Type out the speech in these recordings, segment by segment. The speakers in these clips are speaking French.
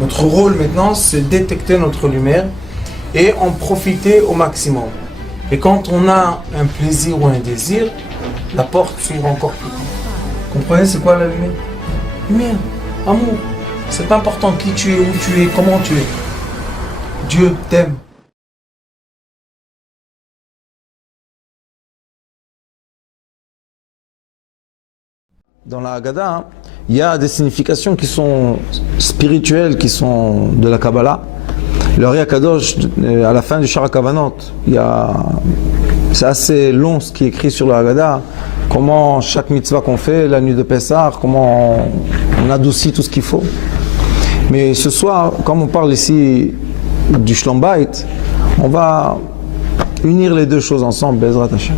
Notre rôle maintenant, c'est détecter notre lumière et en profiter au maximum. Et quand on a un plaisir ou un désir, la porte s'ouvre encore plus grand. Comprenez, c'est quoi la lumière? Lumière, amour. C'est pas important qui tu es, où tu es, comment tu es. Dieu t'aime. Dans la Haggadah, il y a des significations qui sont spirituelles, qui sont de la Kabbalah. Le Ari Akadosh, à la fin du Shara Kavanot, c'est assez long ce qui est écrit sur la Haggadah. Comment chaque mitzvah qu'on fait, la nuit de Pessah, comment on adoucit tout ce qu'il faut. Mais ce soir, comme on parle ici du Shlom Bayit, on va unir les deux choses ensemble, Bezrat Hashem.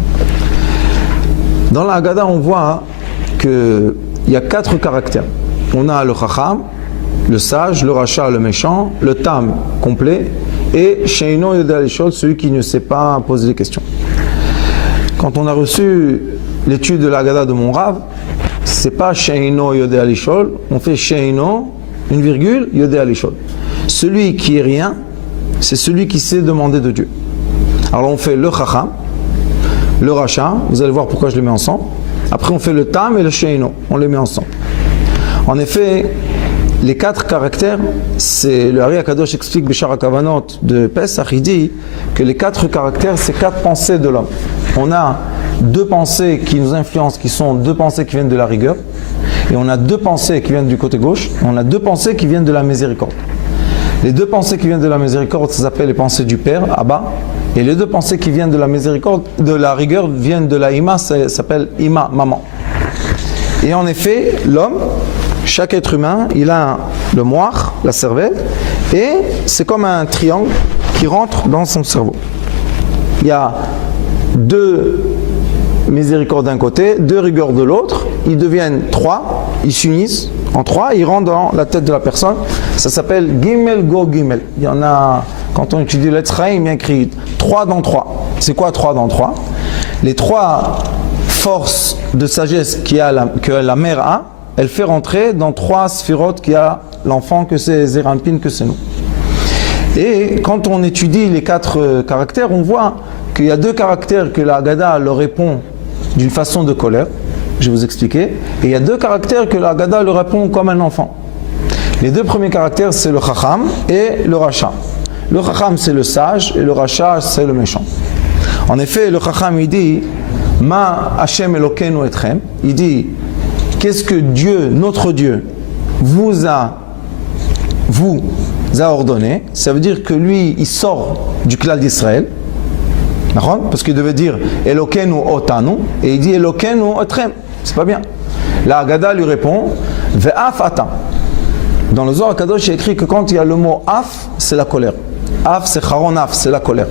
Dans la Haggadah, on voit qu'il y a 4 caractères. On a le Chacham, le sage, le Racha, le méchant, le Tam complet, et Sheino Yodea Lishol, celui qui ne sait pas poser des questions. Quand on a reçu l'étude de la Haggadah de mon Rav, c'est pas Sheino Yodea Lishol, on fait Sheino, une virgule, Yodea Lishol. Celui qui est rien, c'est celui qui sait demander de Dieu. Alors on fait le Chacham, le Racha, vous allez voir pourquoi je les mets ensemble. Après on fait le Tam et le Sheino, on les met ensemble. En effet, les 4 caractères, c'est le Ari Akadosh explique Bishara Kavanot de Pesach, il dit que les 4 caractères, c'est 4 pensées de l'homme. On a 2 pensées qui nous influencent, qui sont 2 pensées qui viennent de la rigueur, et on a 2 pensées qui viennent du côté gauche, et on a 2 pensées qui viennent de la miséricorde. Les 2 pensées qui viennent de la miséricorde, ça s'appelle les pensées du Père, Abba, et les 2 pensées qui viennent de la miséricorde, de la rigueur, viennent de la Ima, ça s'appelle Ima, maman. Et en effet, l'homme, chaque être humain, il a le moire, la cervelle, et c'est comme un triangle qui rentre dans son cerveau. Il y a 2 miséricordes d'un côté, 2 rigueurs de l'autre, ils deviennent 3, ils s'unissent en 3, ils rentrent dans la tête de la personne. Ça s'appelle Gimel Go Gimel. Il y en a, quand on étudie l'Etzraïm, il y a écrit 3 dans 3. C'est quoi 3 dans 3? Les 3 forces de sagesse que la mère a, elle fait rentrer dans 3 sphirotes qu'il y a l'enfant, que c'est Zerampin, que c'est nous. Et quand on étudie les 4 caractères, on voit qu'il y a 2 caractères que la Haggadah leur répond d'une façon de colère. Je vais vous expliquer. Et il y a 2 caractères que la Haggadah leur répond comme un enfant. Les 2 premiers caractères, c'est le Chacham et le Racha. Le Chacham, c'est le sage, et le Racha, c'est le méchant. En effet, le Chacham, il dit Ma Hashem Elokeinu Etchem. Il dit qu'est-ce que Dieu, notre Dieu, vous a ordonné? Ça veut dire que lui, il sort du clan d'Israël. Parce qu'il devait dire Elokeinu Otanu, et il dit Elokeinu Etrem. C'est pas bien. La Haggadah lui répond Ve'af Ata. Dans le Zohar HaKadosh, il est écrit que quand il y a le mot Af, c'est la colère. Af, c'est Charon Af, c'est la colère.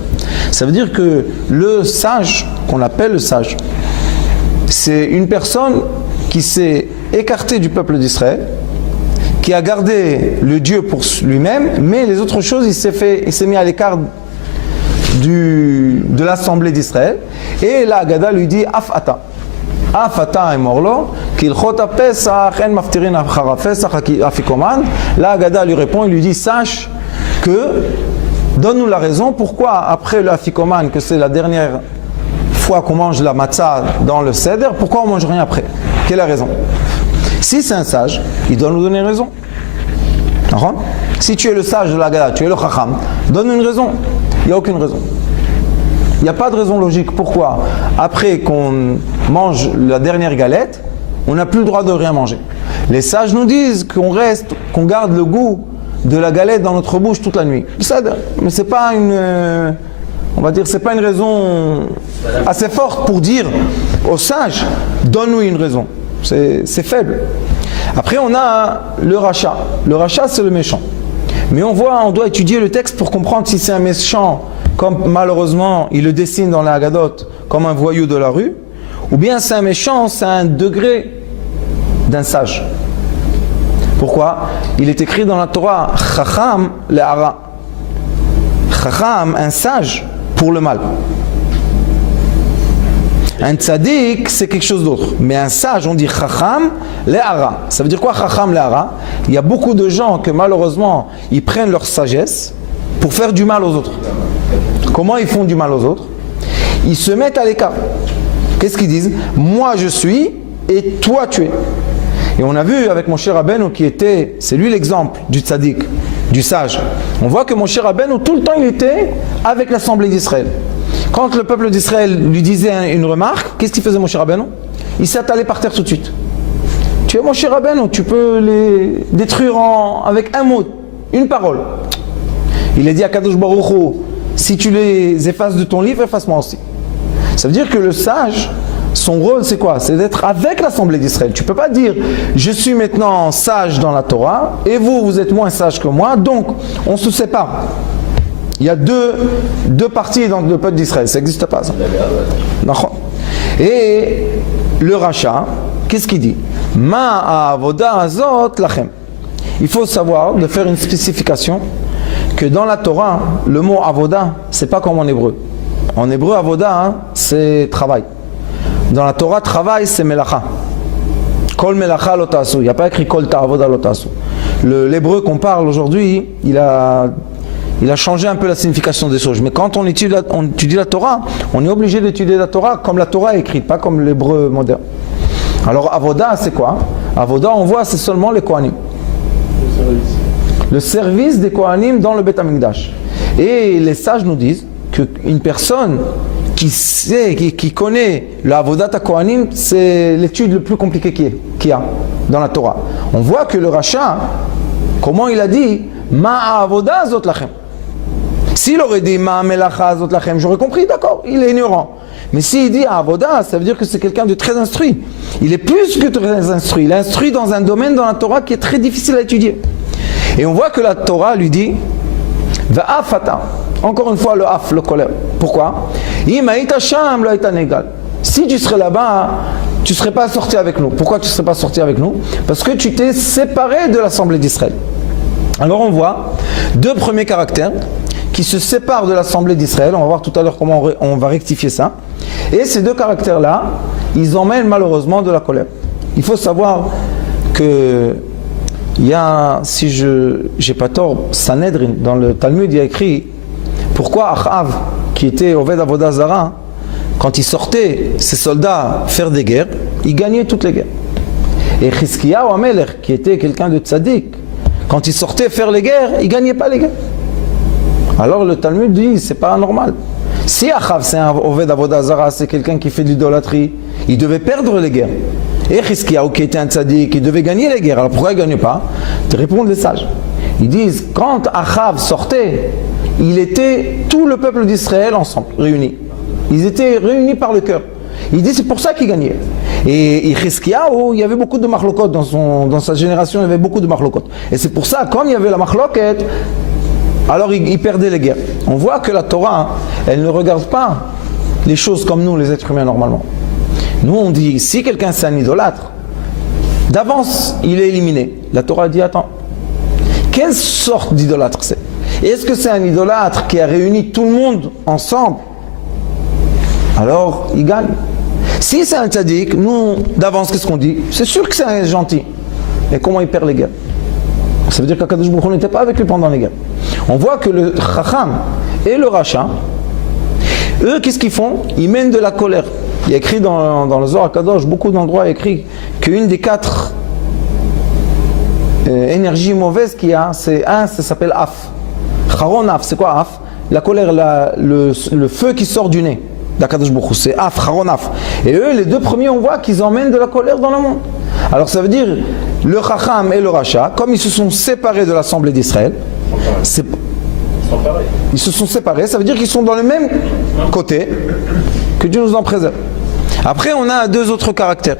Ça veut dire que le sage, qu'on appelle le sage, c'est une personne qui s'est écarté du peuple d'Israël, qui a gardé le Dieu pour lui-même, mais les autres choses, il s'est mis à l'écart de l'assemblée d'Israël. Et la Haggadah lui dit Afata. Afata est morlo, qu'il chota pesach, en maftirin achara pesach afikoman. La Haggadah lui répond, il lui dit sache que, donne-nous la raison, pourquoi après le afikoman, que c'est la dernière fois qu'on mange la matzah dans le seder, pourquoi on ne mange rien après? Quelle est la raison? Si c'est un sage, il doit nous donner raison. Si tu es le sage de la Haggadah, tu es le chacham, donne une raison. Il n'y a aucune raison. Il n'y a pas de raison logique. Pourquoi? Après qu'on mange la dernière galette, on n'a plus le droit de rien manger. Les sages nous disent qu'on garde le goût de la galette dans notre bouche toute la nuit. Mais c'est pas c'est pas une raison assez forte pour dire aux sages, donne-nous une raison. C'est faible. Après, on a le rachat. Le rachat, c'est le méchant. Mais on doit étudier le texte pour comprendre si c'est un méchant, comme malheureusement il le dessine dans la Haggadot, comme un voyou de la rue, ou bien c'est un méchant, c'est un degré d'un sage. Pourquoi? Il est écrit dans la Torah, Chacham le'ara. Chacham, un sage, pour le mal. Un tzaddik, c'est quelque chose d'autre. Mais un sage, on dit chacham le'ara. Ça veut dire quoi chacham le'ara? Il y a beaucoup de gens que malheureusement, ils prennent leur sagesse pour faire du mal aux autres. Comment ils font du mal aux autres? Ils se mettent à l'écart. Qu'est-ce qu'ils disent? Moi je suis et toi tu es. Et on a vu avec Moshe Rabbeinu qui était, c'est lui l'exemple du tzaddik, du sage. On voit que Moshe Rabbeinu, tout le temps, il était avec l'assemblée d'Israël. Quand le peuple d'Israël lui disait une remarque, qu'est-ce qu'il faisait Moshe Rabbeinu? Il s'attalait par terre tout de suite. Tu es Moshe Rabbeinu, tu peux les détruire avec un mot, une parole. Il a dit à Kadosh Baruch Hu, si tu les effaces de ton livre, efface-moi aussi. Ça veut dire que le sage, son rôle c'est quoi? C'est d'être avec l'assemblée d'Israël. Tu ne peux pas dire je suis maintenant sage dans la Torah et vous, vous êtes moins sage que moi, donc on se sépare. Il y a deux parties dans le peuple d'Israël, ça n'existe pas ça. Et le rachat, qu'est-ce qu'il dit? Ma avoda azot lachem. Il faut savoir de faire une spécification que dans la Torah, le mot avoda, c'est pas comme en hébreu. En hébreu, avoda, c'est travail. Dans la Torah, travail, c'est melacha. Kol melacha lo ta'asu. Il n'y a pas écrit kol ta'avoda lo ta'asu. L'hébreu qu'on parle aujourd'hui, il a changé un peu la signification des choses. Mais quand on étudie la Torah, on est obligé d'étudier la Torah comme la Torah est écrite, pas comme l'hébreu moderne. Alors, avoda, c'est quoi? Avoda, on voit, c'est seulement les Kohanim. Le service des Kohanim dans le Beth Amikdash. Et les sages nous disent qu'une personne qui connaît la Avodat HaKohanim, c'est l'étude le plus compliquée qu'il y a dans la Torah. On voit que le rachat, comment il a dit Ma Avoda Zot Lachem. S'il aurait dit Ma Melacha Zot Lachem, j'aurais compris, d'accord, il est ignorant. Mais s'il dit Avoda, ça veut dire que c'est quelqu'un de très instruit. Il est plus que très instruit. Il est instruit dans un domaine dans la Torah qui est très difficile à étudier. Et on voit que la Torah lui dit Va'afata. Encore une fois, le af, le colère. Pourquoi? Si tu serais là-bas, tu ne serais pas sorti avec nous. Pourquoi tu ne serais pas sorti avec nous? Parce que tu t'es séparé de l'assemblée d'Israël. Alors on voit deux premiers caractères qui se séparent de l'assemblée d'Israël. On va voir tout à l'heure comment on va rectifier ça. Et ces deux caractères-là, ils emmènent malheureusement de la colère. Il faut savoir que il y a, si je n'ai pas tort, Sanhedrin, dans le Talmud, il y a écrit pourquoi Achav, qui était Oved Avodah Zara, quand il sortait ses soldats faire des guerres, il gagnait toutes les guerres. Et Chizkiyahu Amelech, qui était quelqu'un de tzaddik, quand il sortait faire les guerres, il ne gagnait pas les guerres. Alors le Talmud dit, c'est pas normal. Si Achav c'est un Oved Avodah Zara, c'est quelqu'un qui fait de l'idolâtrie, il devait perdre les guerres. Et Chizkiyahu qui était un tzaddik, il devait gagner les guerres. Alors pourquoi il ne gagnait pas? Te répondent les sages. Ils disent, quand Achav sortait, il était tout le peuple d'Israël ensemble, réunis. Ils étaient réunis par le cœur. Il dit c'est pour ça qu'il gagnait. Et Chizkiyahu, il y avait beaucoup de machlokot dans sa génération, il y avait beaucoup de machlokot. Et c'est pour ça, comme il y avait la machloket, alors il perdait les guerres. On voit que la Torah, elle ne regarde pas les choses comme nous, les êtres humains, normalement. Nous, on dit, si quelqu'un c'est un idolâtre, d'avance, il est éliminé. La Torah dit, attends, quelle sorte d'idolâtre c'est? Est-ce que c'est un idolâtre qui a réuni tout le monde ensemble? Alors, il gagne. Si c'est un tzaddik, nous, d'avance, qu'est-ce qu'on dit? C'est sûr que c'est un gentil. Mais comment il perd les guerres? Ça veut dire qu'Akadosh Baruch Hu n'était pas avec lui pendant les guerres. On voit que le chacham et le rachat, eux, qu'est-ce qu'ils font? Ils mènent de la colère. Il y a écrit dans le Zohar HaKadosh, beaucoup d'endroits, il y a écrit qu'une des 4 énergies mauvaises qu'il y a, ça s'appelle Af. Charon Af, c'est quoi Af? La colère, le feu qui sort du nez d'Akadosh Baruch Hu, c'est Af, Charon Af. Et eux, les deux premiers, on voit qu'ils emmènent de la colère dans le monde. Alors ça veut dire, le Chacham et le Racha, comme ils se sont séparés de l'assemblée d'Israël, ils se sont séparés, ça veut dire qu'ils sont dans le même côté, que Dieu nous en préserve. Après, on a 2 autres caractères.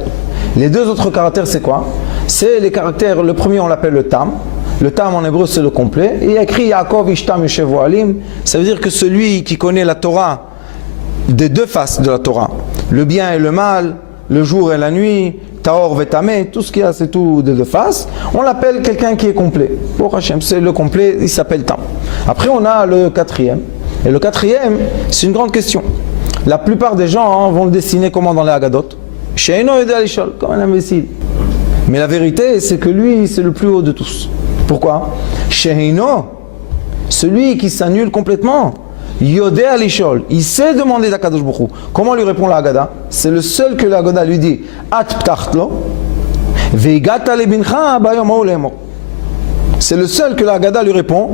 Les 2 autres caractères, c'est quoi? C'est les caractères, le premier, on l'appelle le Tam. Le Tam en hébreu, c'est le complet. Et il y a écrit Yaakov Ishtam Yeshev Ohalim. Ça veut dire que celui qui connaît la Torah, des 2 faces de la Torah, le bien et le mal, le jour et la nuit, Taor Vetamé, tout ce qu'il y a, c'est tout des 2 faces. On l'appelle quelqu'un qui est complet. Pour Hachem, c'est le complet, il s'appelle Tam. Après, on a le 4e. Et le 4e, c'est une grande question. La plupart des gens vont le dessiner comment dans les Haggadot. Sheino Yodea Lishol, comme un imbécile. Mais la vérité, c'est que lui, c'est le plus haut de tous. Pourquoi? Sheino, celui qui s'annule complètement, Yodea Lishol, il sait demander d'Akadosh Baruch Hu. Comment lui répond la Haggadah? C'est le seul que la Haggadah lui dit At ptachtlo, veigata lebincha bayom ha'olemo. C'est le seul que la Haggadah lui répond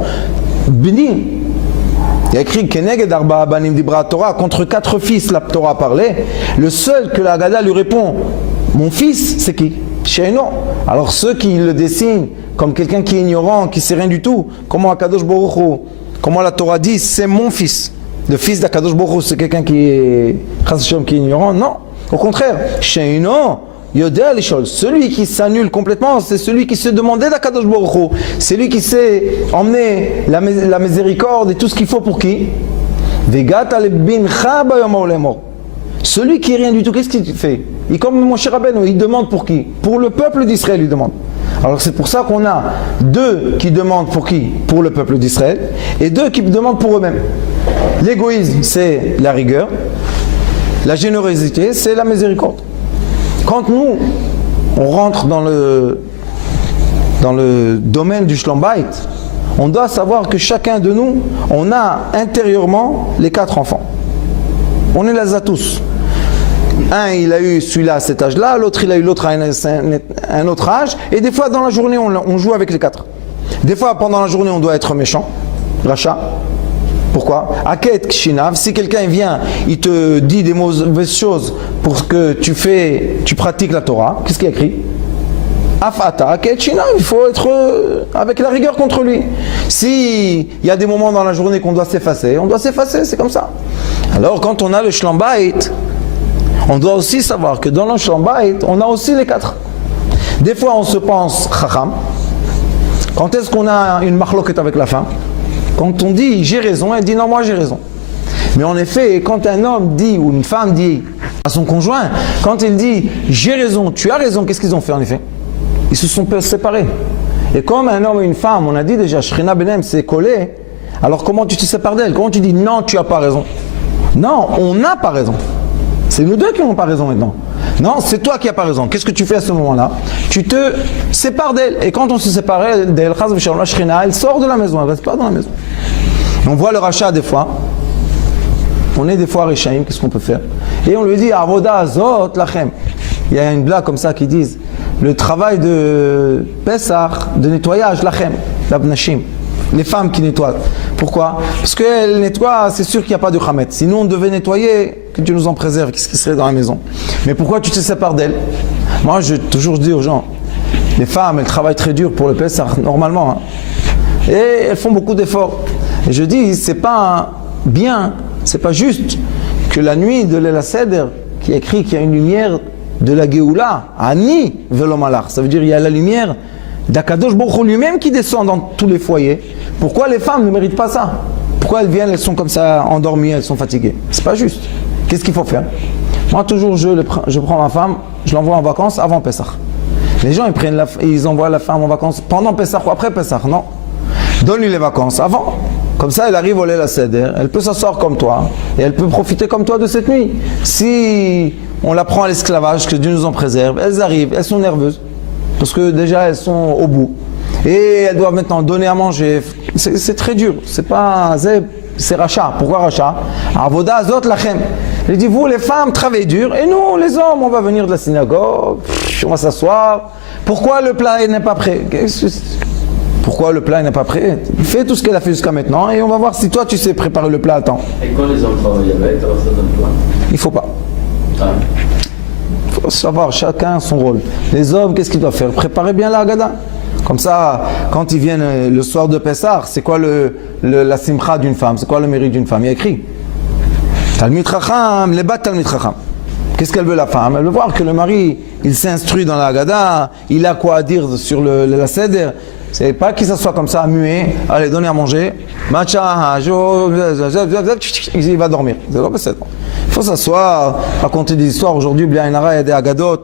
Bni. Il y a écrit Keneged arba banim dibra Torah, contre 4 fils la Torah a parlé. Le seul que la Haggadah lui répond mon fils, c'est qui? Sheino. Alors ceux qui le dessinent comme quelqu'un qui est ignorant, qui sait rien du tout, comment Akadosh Baruch Hu, comment la Torah dit c'est mon fils. Le fils d'Akadosh Baruch Hu, c'est quelqu'un qui est ignorant? Non. Au contraire, Sheino Yodea Lishol, celui qui s'annule complètement, c'est celui qui se demandait d'Akadosh Baruch Hu. C'est lui qui sait emmener la miséricorde et tout ce qu'il faut pour qui? Vegata lebincha bayom ha'olemo. Celui qui est rien du tout, qu'est-ce qu'il fait? Il comme Moshe Rabbeinu, il demande pour qui? Pour le peuple d'Israël, il demande. Alors c'est pour ça qu'on a 2 qui demandent pour qui? Pour le peuple d'Israël, et 2 qui demandent pour eux-mêmes. L'égoïsme, c'est la rigueur. La générosité, c'est la miséricorde. Quand nous, on rentre dans le domaine du Shlom Bayit, on doit savoir que chacun de nous, on a intérieurement les 4 enfants. On est là à tous. Un, il a eu celui-là à cet âge-là, l'autre, il a eu l'autre à un autre âge, et des fois, dans la journée, on joue avec les 4. Des fois, pendant la journée, on doit être méchant, rachat. Pourquoi? Aket kshinav, si quelqu'un vient, il te dit des mauvaises choses pour que tu pratiques la Torah, qu'est-ce qu'il y a écrit? Afata aket kshinav, il faut être avec la rigueur contre lui. Si il y a des moments dans la journée qu'on doit s'effacer, on doit s'effacer, c'est comme ça. Alors quand on a le Shlom Bayit, on doit aussi savoir que dans le Shlom Bayit, on a aussi les 4. Des fois on se pense chacham. Quand est-ce qu'on a une marloquette avec la femme? Quand on dit j'ai raison, elle dit non, moi j'ai raison. Mais en effet, quand un homme dit ou une femme dit à son conjoint, quand il dit j'ai raison, tu as raison, qu'est-ce qu'ils ont fait en effet? Ils se sont séparés. Et comme un homme et une femme, on a dit déjà, Shrina Benem s'est collé, alors comment tu te sépares d'elle? Comment tu dis non, tu n'as pas raison? Non, on n'a pas raison. C'est nous 2 qui n'ont pas raison maintenant. Non, c'est toi qui n'as pas raison. Qu'est-ce que tu fais à ce moment-là? Tu te sépares d'elle. Et quand on se sépare d'elle, elle sort de la maison, elle ne reste pas dans la maison. On voit le rachat des fois. On est des fois Réchaïm, qu'est-ce qu'on peut faire? Et on lui dit Avoda Azot Lachem. Il y a une blague comme ça qui disent le travail de Pessah, de nettoyage, Lachem, l'Abnashim. Les femmes qui nettoient. Pourquoi? Parce qu'elles nettoient, c'est sûr qu'il n'y a pas de Khamet. Sinon on devait nettoyer, que Dieu nous en préserve, qu'est-ce qui serait dans la maison? Mais pourquoi tu te sépares d'elles? Moi je toujours dis aux gens, les femmes elles travaillent très dur pour le Pessah, normalement. Hein. Et elles font beaucoup d'efforts. Et je dis, c'est pas bien, c'est pas juste que la nuit de l'El Seder, qui est écrit qu'il y a une lumière de la Géoula, Ani Velomalach, ça veut dire il y a la lumière d'Akadosh Baruch Hu lui-même qui descend dans tous les foyers. Pourquoi les femmes ne méritent pas ça? Pourquoi elles viennent, elles sont comme ça endormies, elles sont fatiguées? C'est pas juste. Qu'est-ce qu'il faut faire? Moi toujours je prends ma femme, je l'envoie en vacances avant Pessah. Les gens ils envoient la femme en vacances pendant Pessah ou après Pessah, non. Donne-lui les vacances avant. Comme ça, elle arrive au Leil HaSeder, elle peut s'asseoir comme toi et elle peut profiter comme toi de cette nuit. Si on la prend à l'esclavage, que Dieu nous en préserve, elles arrivent, elles sont nerveuses. Parce que déjà elles sont au bout. Et elles doivent maintenant donner à manger. C'est très dur. C'est pas c'est rachat. Pourquoi rachat? Avoda Azot Lachem. Il dit vous les femmes travaillez dur et nous les hommes on va venir de la synagogue, on va s'asseoir. Pourquoi le plat n'est pas prêt? Pourquoi le plat n'est pas prêt? Fais tout ce qu'elle a fait jusqu'à maintenant et on va voir si toi tu sais préparer le plat à temps. Et quand les hommes travaillent avec, alors ça donne quoi? Il faut pas. Il faut savoir chacun son rôle. Les hommes, qu'est-ce qu'ils doivent faire? Préparer bien la Haggadah. Comme ça, quand ils viennent le soir de Pessah, c'est quoi la simcha d'une femme? C'est quoi le mérite d'une femme? Il y a écrit Talmid Chacham, les bat Talmid Chacham. Qu'est-ce qu'elle veut la femme? Elle veut voir que le mari, il s'instruit dans la Haggadah, il a quoi à dire sur la Seder. C'est pas qu'il s'assoit comme ça, muet, allez, donnez à manger, matcha, il va dormir. C'est pas possible. Il faut s'asseoir, raconter des histoires. Aujourd'hui, il y a des Haggadot.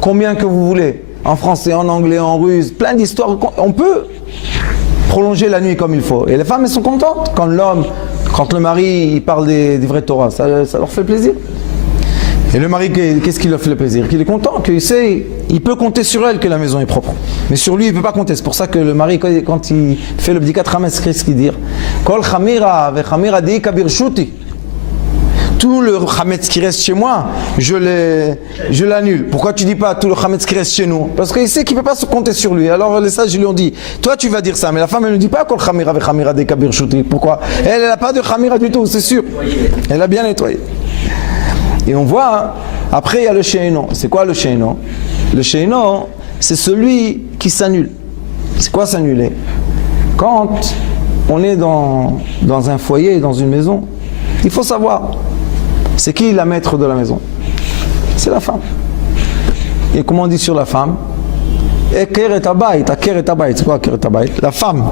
Combien que vous voulez? En français, en anglais, en russe, plein d'histoires. On peut prolonger la nuit comme il faut. Et les femmes, elles sont contentes. Quand l'homme, Quand le mari il parle des vrais Torah, ça leur fait plaisir. Et le mari, qu'est-ce qui leur fait plaisir? Qu'il est content, qu'il sait, il peut compter sur elle que la maison est propre. Mais sur lui, il ne peut pas compter. C'est pour ça que le mari, quand il fait le bdikat chametz, qu'est-ce qu'il dit? Kol chamira ve chamira di kabir shuti. Tout le chametz qui reste chez moi, je l'annule. Pourquoi tu dis pas tout le chametz qui reste chez nous? Parce qu'il sait qu'il ne peut pas se compter sur lui. Alors les sages lui ont dit, toi tu vas dire ça, mais la femme elle ne dit pas kol chamira ve chamira di kabir shuti. Pourquoi? Elle n'a pas de chamira du tout, c'est sûr. Elle a bien nettoyé. Et on voit, après il y a le she'eno. C'est quoi le she'eno? Le she'eno, c'est celui qui s'annule. C'est quoi s'annuler? Quand on est dans un foyer, dans une maison, il faut savoir, c'est qui la maître de la maison? C'est la femme. Et comment on dit sur la femme? Eker et abayt, aker et abayt. C'est quoi aker et abayt? La femme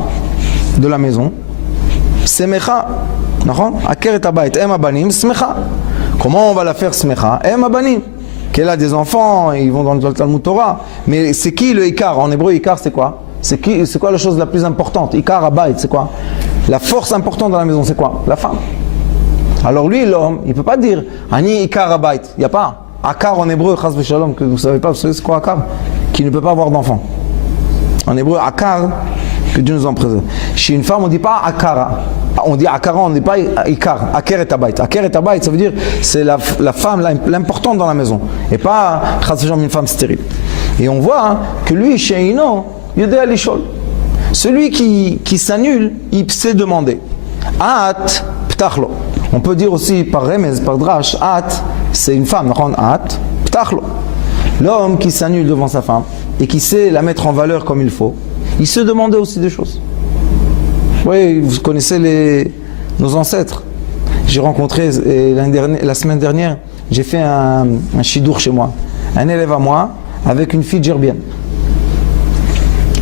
de la maison, semecha. Aker et abayt, em abanim, semecha. Comment on va la faire smecha? Em abanim. Qu'elle a des enfants, ils vont dans le Talmud Torah. Mais c'est qui le ikar? En hébreu, ikar c'est quoi? C'est quoi la chose la plus importante? Ikar abayt, c'est quoi? La force importante dans la maison, c'est quoi? La femme. Alors lui, l'homme, il ne peut pas dire ani ikar abayt. Il n'y a pas. Akar en hébreu, chas v'shalom, que vous ne savez pas, vous savez c'est quoi akar? Qui ne peut pas avoir d'enfant. En hébreu, akar, que Dieu nous en préserve. Chez une femme, on ne dit pas akara. On dit akara, on ne dit pas ikar. Aker et abayt. Aker et abayt, ça veut dire c'est la femme l'importante dans la maison. Et pas chas v'shalom, une femme stérile. Et on voit que lui, chez Ino, yodé alishol. Celui qui s'annule, il sait demander. At ptachlo. On peut dire aussi par remez, par drash, at, c'est une femme. At ptachlo. L'homme qui s'annule devant sa femme et qui sait la mettre en valeur comme il faut, il sait demander aussi des choses. Oui, vous connaissez nos ancêtres. J'ai rencontré la semaine dernière, j'ai fait un shidour chez moi. Un élève à moi avec une fille djerbienne.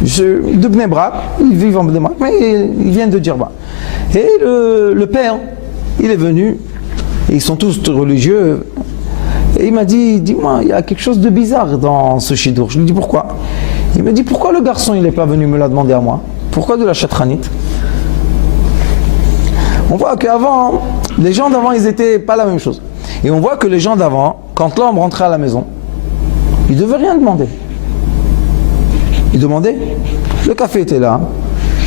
De Bnei Brak, ils vivent en Bnei Brak, mais ils viennent de Djerba. Et le père, il est venu, et ils sont tous religieux, et il m'a dit, dis-moi, il y a quelque chose de bizarre dans ce shidour. Je lui dis pourquoi? Il me dit, pourquoi le garçon il n'est pas venu me la demander à moi? Pourquoi de la chatranite? On voit qu'avant, les gens d'avant, ils n'étaient pas la même chose. Et on voit que les gens d'avant, quand l'homme rentrait à la maison, il ne devait rien demander. Il demandait, le café était là,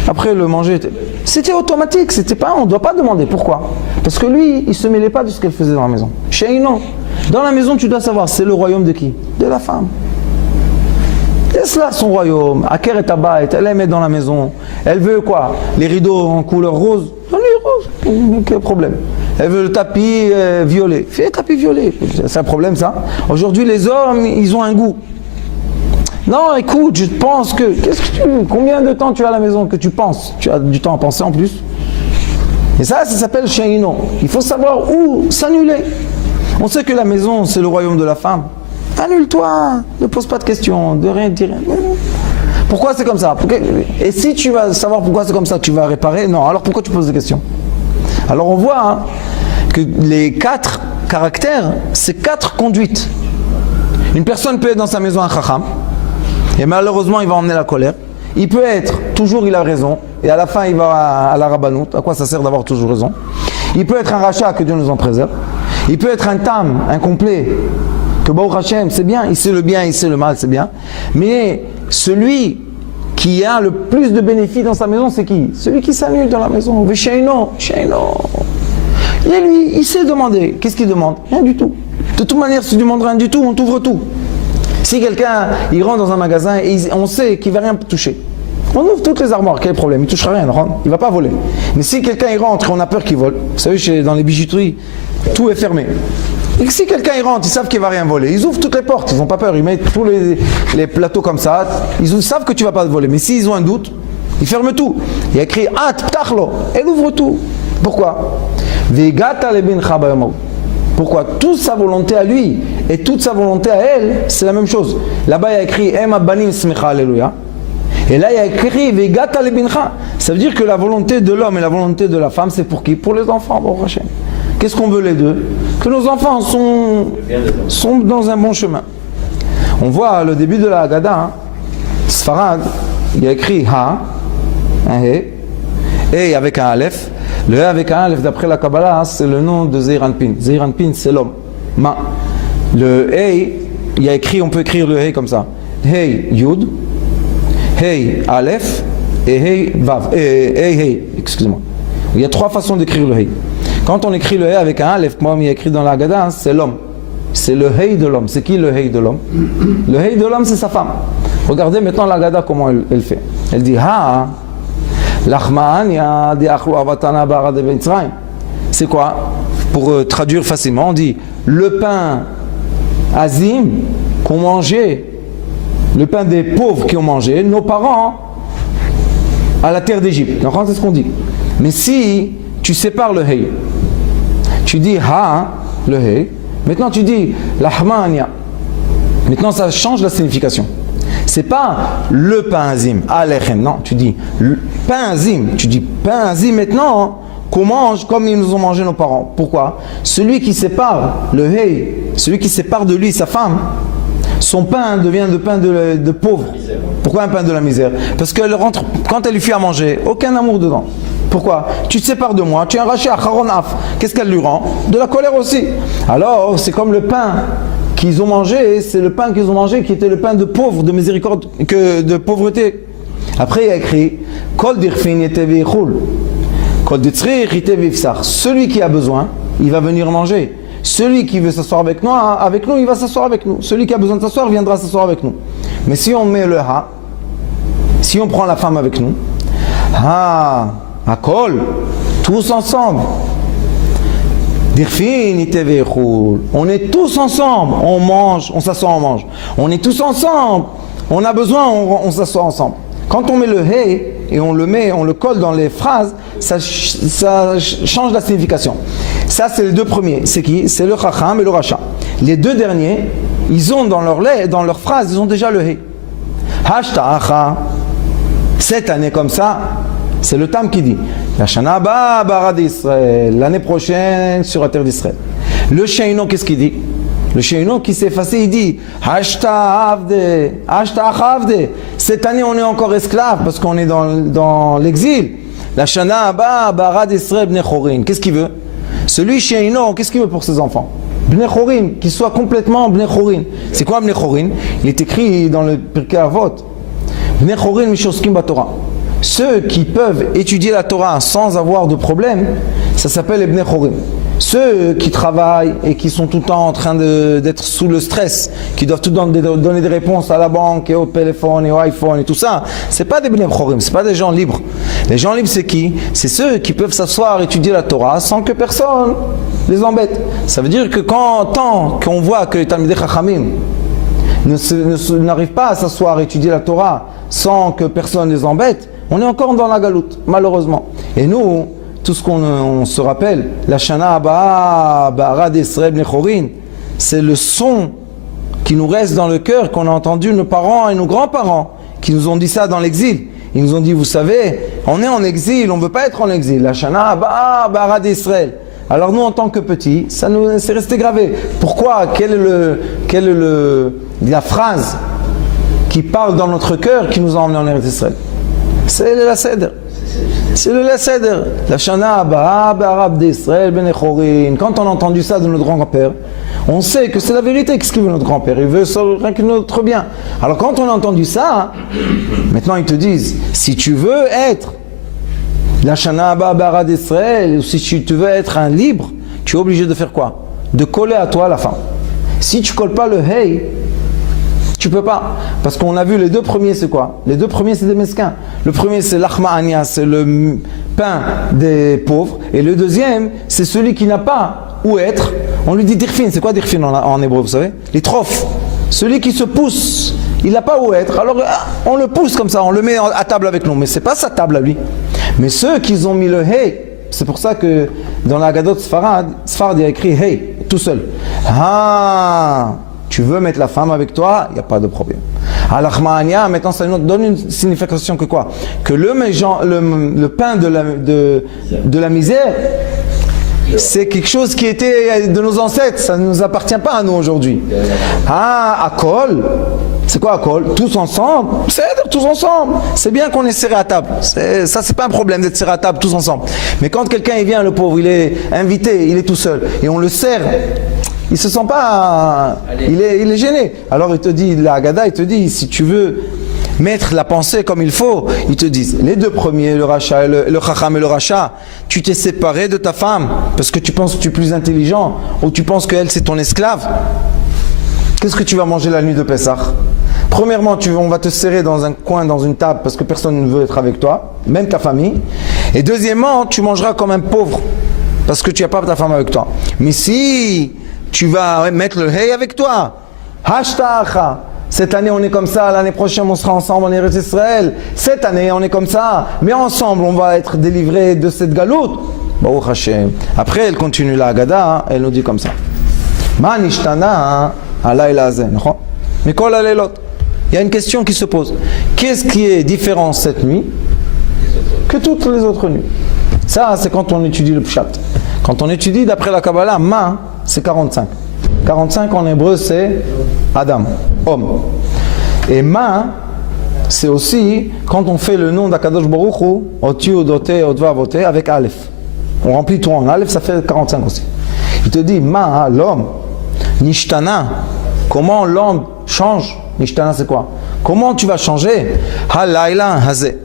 après le manger était... C'était automatique, on ne doit pas demander. Pourquoi? Parce que lui, il ne se mêlait pas de ce qu'elle faisait dans la maison. Chez Inon, dans la maison, tu dois savoir, c'est le royaume de qui? De la femme. Laisse là son royaume, Aker et abayt, elle aime être dans la maison. Elle veut quoi? Les rideaux en couleur rose? Donne-lui rose, quel problème? Elle veut le tapis violet, fais le tapis violet. C'est un problème ça. Aujourd'hui les hommes, ils ont un goût. Non, écoute, je pense que... Combien de temps tu as à la maison que tu penses? Tu as du temps à penser en plus. Et ça s'appelle Sheino. Il faut savoir où s'annuler. On sait que la maison, c'est le royaume de la femme. Annule-toi, ne pose pas de questions, de rien dire. Pourquoi c'est comme ça? Et si tu vas savoir pourquoi c'est comme ça, tu vas réparer? Non, alors pourquoi tu poses des questions? Alors on voit que les 4 caractères, c'est 4 conduites. Une personne peut être dans sa maison un chacham, et malheureusement il va emmener la colère. Il peut être, toujours il a raison, et à la fin il va à la rabbanout. À quoi ça sert d'avoir toujours raison? Il peut être un rachat, que Dieu nous en préserve. Il peut être un tam, incomplet, que Baruch Hashem, c'est bien, il sait le bien, il sait le mal, c'est bien. Mais celui qui a le plus de bénéfices dans sa maison, c'est qui? Celui qui s'annule dans la maison. Vesheino. Et lui, il sait demander. Qu'est-ce qu'il demande? Rien du tout. De toute manière, si tu demandes rien du tout, on t'ouvre tout. Si quelqu'un, il rentre dans un magasin et on sait qu'il ne va rien toucher, on ouvre toutes les armoires, quel problème? Il ne touchera rien, il ne va pas voler. Mais si quelqu'un il rentre et on a peur qu'il vole, vous savez, dans les bijouteries, tout est fermé. Et si quelqu'un il rentre, ils savent qu'il ne va rien voler, ils ouvrent toutes les portes, ils n'ont pas peur, ils mettent tous les plateaux comme ça, ils savent que tu ne vas pas te voler. Mais s'ils ont un doute, ils ferment tout. Il y a écrit At Ptachlo, elle ouvre tout. Pourquoi? Vegata lebincha bayomau. Pourquoi? Toute sa volonté à lui et toute sa volonté à elle, c'est la même chose. Là-bas il y a écrit Ema banim smecha alléluia. Et là il y a écrit Vegata lebincha. Ça veut dire que la volonté de l'homme et la volonté de la femme, c'est pour qui? Pour les enfants, Baruch Hashem. Qu'est-ce qu'on veut les deux? Que nos enfants sont dans un bon chemin. On voit le début de la Haggadah, Sfarad, il y a écrit Ha, un He, et avec un Aleph, Le He avec un Aleph, d'après la Kabbalah, c'est le nom de Zeir Anpin. Zeir Anpin, c'est l'homme. Ma. Le He, il y a écrit, on peut écrire le He comme ça. He Yud, He Aleph et He Vav. He, excusez-moi. Il y a 3 façons d'écrire le He. Quand on écrit le He avec un Aleph, comme il y a écrit dans la Haggadah, c'est l'homme. C'est le He de l'homme. C'est qui le He de l'homme? Le He de l'homme, c'est sa femme. Regardez maintenant la Haggadah, comment elle fait. Elle dit Ha, l'achma'ania di achlu avatana barad ben Mitzrayim. C'est quoi? Pour traduire facilement, on dit le pain azim qu'on mangeait, le pain des pauvres qui ont mangé, nos parents à la terre d'Égypte. Donc c'est ce qu'on dit. Mais si tu sépares le He, tu dis Ha, le He, maintenant tu dis l'achma'ania. Maintenant ça change la signification. C'est pas le pain azim, alechem, non, tu dis pain azim, tu dis pain azim maintenant qu'on mange comme ils nous ont mangé nos parents. Pourquoi? Celui qui sépare le He, celui qui sépare de lui sa femme, son pain devient de pain de pauvre. Pourquoi un pain de la misère? Parce qu'elle rentre, quand elle lui fait à manger, aucun amour dedans. Pourquoi? Tu te sépares de moi, tu es un rachat, charonaf. Qu'est-ce qu'elle lui rend? De la colère aussi. Alors, c'est comme le pain qu'ils ont mangé, c'est le pain qu'ils ont mangé qui était le pain de pauvre, de miséricorde, de pauvreté. Après, il y a écrit Kol dirfin yete veichul, Kol ditzrich yete veifsar. Celui qui a besoin, il va venir manger. Celui qui veut s'asseoir avec nous, il va s'asseoir avec nous. Celui qui a besoin de s'asseoir viendra s'asseoir avec nous. Mais si on met le ha, si on prend la femme avec nous, ha, akol, tous ensemble. On est tous ensemble, on mange, on s'assoit, on mange. On est tous ensemble, on a besoin, on s'assoit ensemble. Quand on met le He et on le colle dans les phrases, ça change la signification. Ça, c'est les 2 premiers. C'est qui? C'est le Chacham et le Racha. Les 2 derniers, ils ont dans leur phrase, ils ont déjà le He. Hashta'acha, cette année comme ça, c'est le Tam qui dit la Shana ba barad Israël, l'année prochaine sur la terre d'Israël. Le Sheino, qu'est-ce qu'il dit? Le Sheino qui s'est effacé, il dit Hashta Avde. Cette année, on est encore esclave parce qu'on est dans l'exil. La Shana ba barad Israël bnei chorin. Qu'est-ce qu'il veut? Celui Sheino, qu'est-ce qu'il veut pour ses enfants? Bnei chorin, qu'il soit complètement bnei chorin. C'est quoi bnei chorin? Il est écrit dans le Pirkei Avot. Bnei chorin mishoskim baTorah. Ceux qui peuvent étudier la Torah sans avoir de problème, ça s'appelle les Bnei Chorim. Ceux qui travaillent et qui sont tout le temps en train d'être sous le stress, qui doivent tout le temps donner des réponses à la banque et au téléphone et au iPhone et tout ça, c'est pas des Bnei Chorim, c'est pas des gens libres. Les gens libres, c'est qui? C'est ceux qui peuvent s'asseoir et étudier la Torah sans que personne les embête. Ça veut dire que tant qu'on voit que les Talmidei Chachamim n'arrivent pas à s'asseoir et étudier la Torah sans que personne les embête, on est encore dans la galoute, malheureusement. Et nous, tout ce qu'on se rappelle, la Shana Abba, Barad Israël Bnei Chorin, c'est le son qui nous reste dans le cœur, qu'on a entendu nos parents et nos grands-parents, qui nous ont dit ça dans l'exil. Ils nous ont dit, vous savez, on est en exil, on ne veut pas être en exil. La Shana Abba, Barad Israël. Alors nous, en tant que petits, ça nous c'est resté gravé. Pourquoi? Quelle est la phrase qui parle dans notre cœur qui nous a emmenés en Eretz Israël? C'est le Seder. C'est le Seder. La Shana Abba, Barad Israël, Bnei Chorin. Quand on a entendu ça de notre grand-père, on sait que c'est la vérité. Qu'est-ce qu'il veut notre grand-père? Il veut rien que notre bien. Alors quand on a entendu ça, maintenant ils te disent, si tu veux être la Shana Abba, Barad Israël, ou si tu veux être un libre, tu es obligé de faire quoi? De coller à toi la fin. Si tu colles pas le Hey, tu peux pas. Parce qu'on a vu les 2 premiers, c'est quoi? Les 2 premiers, c'est des mesquins. Le premier, c'est l'achma ania, c'est le pain des pauvres. Et le deuxième, c'est celui qui n'a pas où être. On lui dit dirfin. C'est quoi dirfin en hébreu, vous savez? Les trophes. Celui qui se pousse, il n'a pas où être. Alors, on le pousse comme ça, on le met à table avec nous. Mais c'est pas sa table à lui. Mais ceux qui ont mis le hey, c'est pour ça que dans la Haggadot Sfarad, il y a écrit hey, tout seul. Ah, tu veux mettre la femme avec toi, il n'y a pas de problème. Al-Achma'ania, maintenant ça nous donne une signification que quoi? Que le pain de la misère, C'est quelque chose qui était de nos ancêtres, ça ne nous appartient pas à nous aujourd'hui. Ah, Akol, c'est quoi Akol? Tous ensemble, c'est-à-dire tous ensemble. C'est bien qu'on est serré à table, ça c'est pas un problème d'être serré à table tous ensemble. Mais quand quelqu'un il vient, le pauvre, il est invité, il est tout seul, et on le serre, il se sent pas, il est gêné. Alors il te dit, la Haggadah, il te dit, si tu veux mettre la pensée comme il faut, ils te disent, les deux premiers, le Racha, le Chacham et le Racha, tu t'es séparé de ta femme parce que tu penses que tu es plus intelligent ou tu penses qu'elle c'est ton esclave. Qu'est-ce que tu vas manger la nuit de Pessah? Premièrement, on va te serrer dans un coin, dans une table parce que personne ne veut être avec toi, même ta famille. Et deuxièmement, tu mangeras comme un pauvre parce que tu n'as pas ta femme avec toi. Mais si tu vas mettre le hey avec toi, Hashtacha, cette année on est comme ça, l'année prochaine on sera ensemble en Eretz Israël, cette année on est comme ça, mais ensemble on va être délivrés de cette galoute. Baruch Hashem. Après elle continue la Haggadah, elle nous dit comme ça. Ma nishtana alayla hazeh, mais kol haleilot. Il y a une question qui se pose. Qu'est-ce qui est différent cette nuit que toutes les autres nuits? Ça c'est quand on étudie le Pshat. Quand on étudie d'après la Kabbalah, ma c'est 45. 45 en hébreu c'est Adam, homme. Et ma, c'est aussi quand on fait le nom d'Akadosh Baruch Hu, Oti Odote Odvavote avec Aleph. On remplit tout en Aleph, ça fait 45 aussi. Il te dit, ma, l'homme, Nishtana, comment l'homme change? Nishtana c'est quoi? Comment tu vas changer? Halayla Hazeh.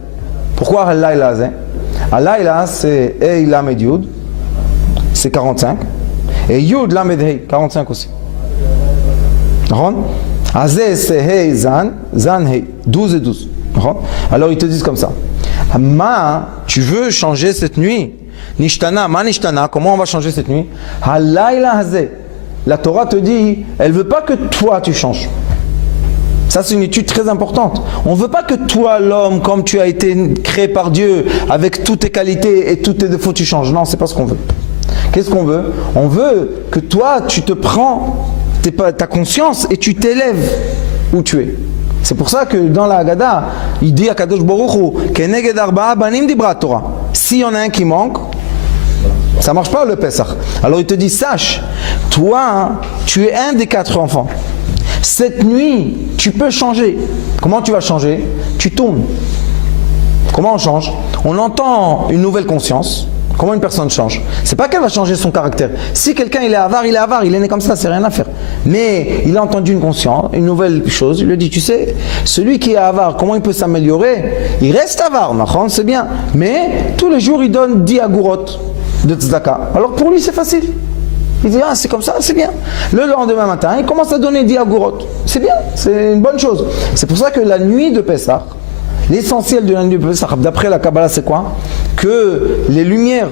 Pourquoi Halayla Hazeh? Halayla c'est Ei Lamed Yud, c'est 45. Et Yud Lamed Hei, 45 aussi. Azeh c'est Hei Zan, Zan Hei, 12 et 12. Alors ils te disent comme ça. Ma, tu veux changer cette nuit? Nishtana, ma nishtana, comment on va changer cette nuit? Halayla Hazeh. La Torah te dit, elle ne veut pas que toi tu changes. Ça c'est une étude très importante. On ne veut pas que toi l'homme, comme tu as été créé par Dieu, avec toutes tes qualités et tous tes défauts, tu changes. Non, c'est pas ce qu'on veut. Qu'est-ce qu'on veut? On veut que toi, tu te prends ta conscience et tu t'élèves où tu es. C'est pour ça que dans la Haggadah, il dit à Kadosh Baruch Hu, Keneged arba'a banim dibra Torah. S'il y en a un qui manque, ça ne marche pas le Pessah. Alors il te dit, sache, toi, tu es un des 4 enfants. Cette nuit, tu peux changer. Comment tu vas changer? Tu tournes. Comment on change? On entend une nouvelle conscience. Comment une personne change? C'est pas qu'elle va changer son caractère. Si quelqu'un il est avare, il est né comme ça, c'est rien à faire. Mais il a entendu une conscience, une nouvelle chose, il lui dit, tu sais, celui qui est avare, comment il peut s'améliorer? Il reste avare, c'est bien. Mais tous les jours, il donne 10 agurot de tzedaka. Alors pour lui, c'est facile. Il dit, ah, c'est comme ça, c'est bien. Le lendemain matin, il commence à donner 10 agurot. C'est bien, c'est une bonne chose. C'est pour ça que la nuit de Pessah, l'essentiel de la nuit de Pessah, d'après la Kabbalah, c'est quoi? Que les lumières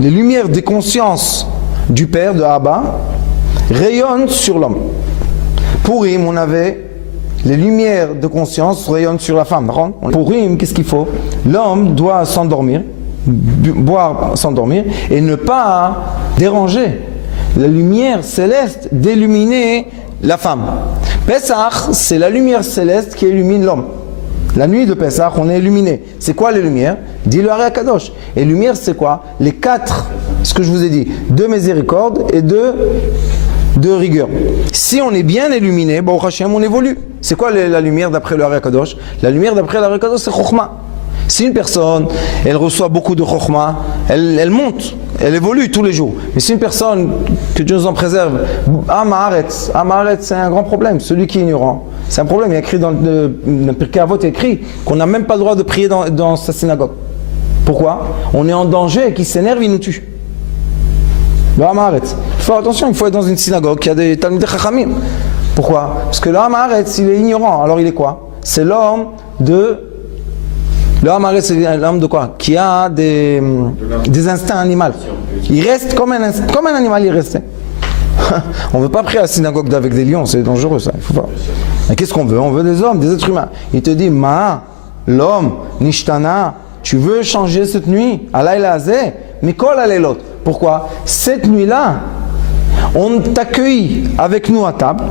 des consciences du Père, de Abba, rayonnent sur l'homme. Pour Purim, on avait les lumières de conscience rayonnent sur la femme. Pour Purim, qu'est-ce qu'il faut? L'homme doit s'endormir, boire, s'endormir, et ne pas déranger la lumière céleste d'illuminer la femme. Pessah, c'est la lumière céleste qui illumine l'homme. La nuit de Pessah, on est illuminé. C'est quoi les lumières? Dis-le à Kadosh. Et lumière, c'est quoi? Les 4, ce que je vous ai dit, 2 miséricorde et 2 rigueur. Si on est bien illuminé, Baruch Hashem, on évolue. C'est quoi la lumière d'après le Kadosh? La lumière d'après le Kadosh, c'est Chokhmah. Si une personne, elle reçoit beaucoup de Chokhmah, elle monte, elle évolue tous les jours. Mais si une personne, que Dieu nous en préserve, Amaharet, c'est un grand problème. Celui qui est ignorant, c'est un problème. Il y a écrit dans le Pirkei Avot, il y a écrit qu'on n'a même pas le droit de prier dans sa synagogue. Pourquoi? On est en danger et qui s'énerve, il nous tue. Le Amaharet. Il faut attention, il faut être dans une synagogue qui a des Talmidei Chachamim. Pourquoi? Parce que le Amaharet, il est ignorant. Alors il est quoi? C'est l'homme de... Le Amaharet, c'est l'homme de quoi? Qui a des instincts animaux. Il reste comme un animal, il restait. On ne veut pas prier à la synagogue avec des lions, c'est dangereux ça. Il faut pas. Mais qu'est-ce qu'on veut? On veut des hommes, des êtres humains. Il te dit, Ma, l'homme, Nishtana, tu veux changer cette nuit? Alayla hazeh, mikol haleilot. Pourquoi? Cette nuit-là, on t'accueille avec nous à table,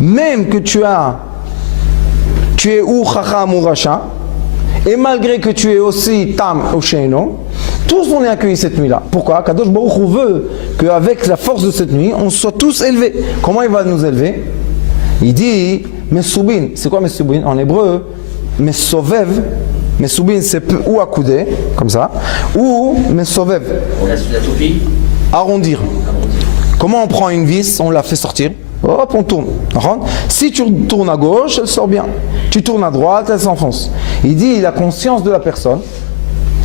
même que tu es ou chacham ou racha, et malgré que tu es aussi tam ou sheino, Tous on est accueillis cette nuit-là. Pourquoi? Kadosh Baruch Hu veut qu'avec la force de cette nuit, on soit tous élevés. Comment il va nous élever? Il dit Mesoubin. C'est quoi Mesoubin? En hébreu, Mesovev. Mesoubin c'est ou accoudé, comme ça, ou Mesovev. La toupie. Arrondir. Comment on prend une vis? On la fait sortir. Hop, on tourne. Si tu tournes à gauche, elle sort bien. Tu tournes à droite, elle s'enfonce. Il dit la conscience de la personne,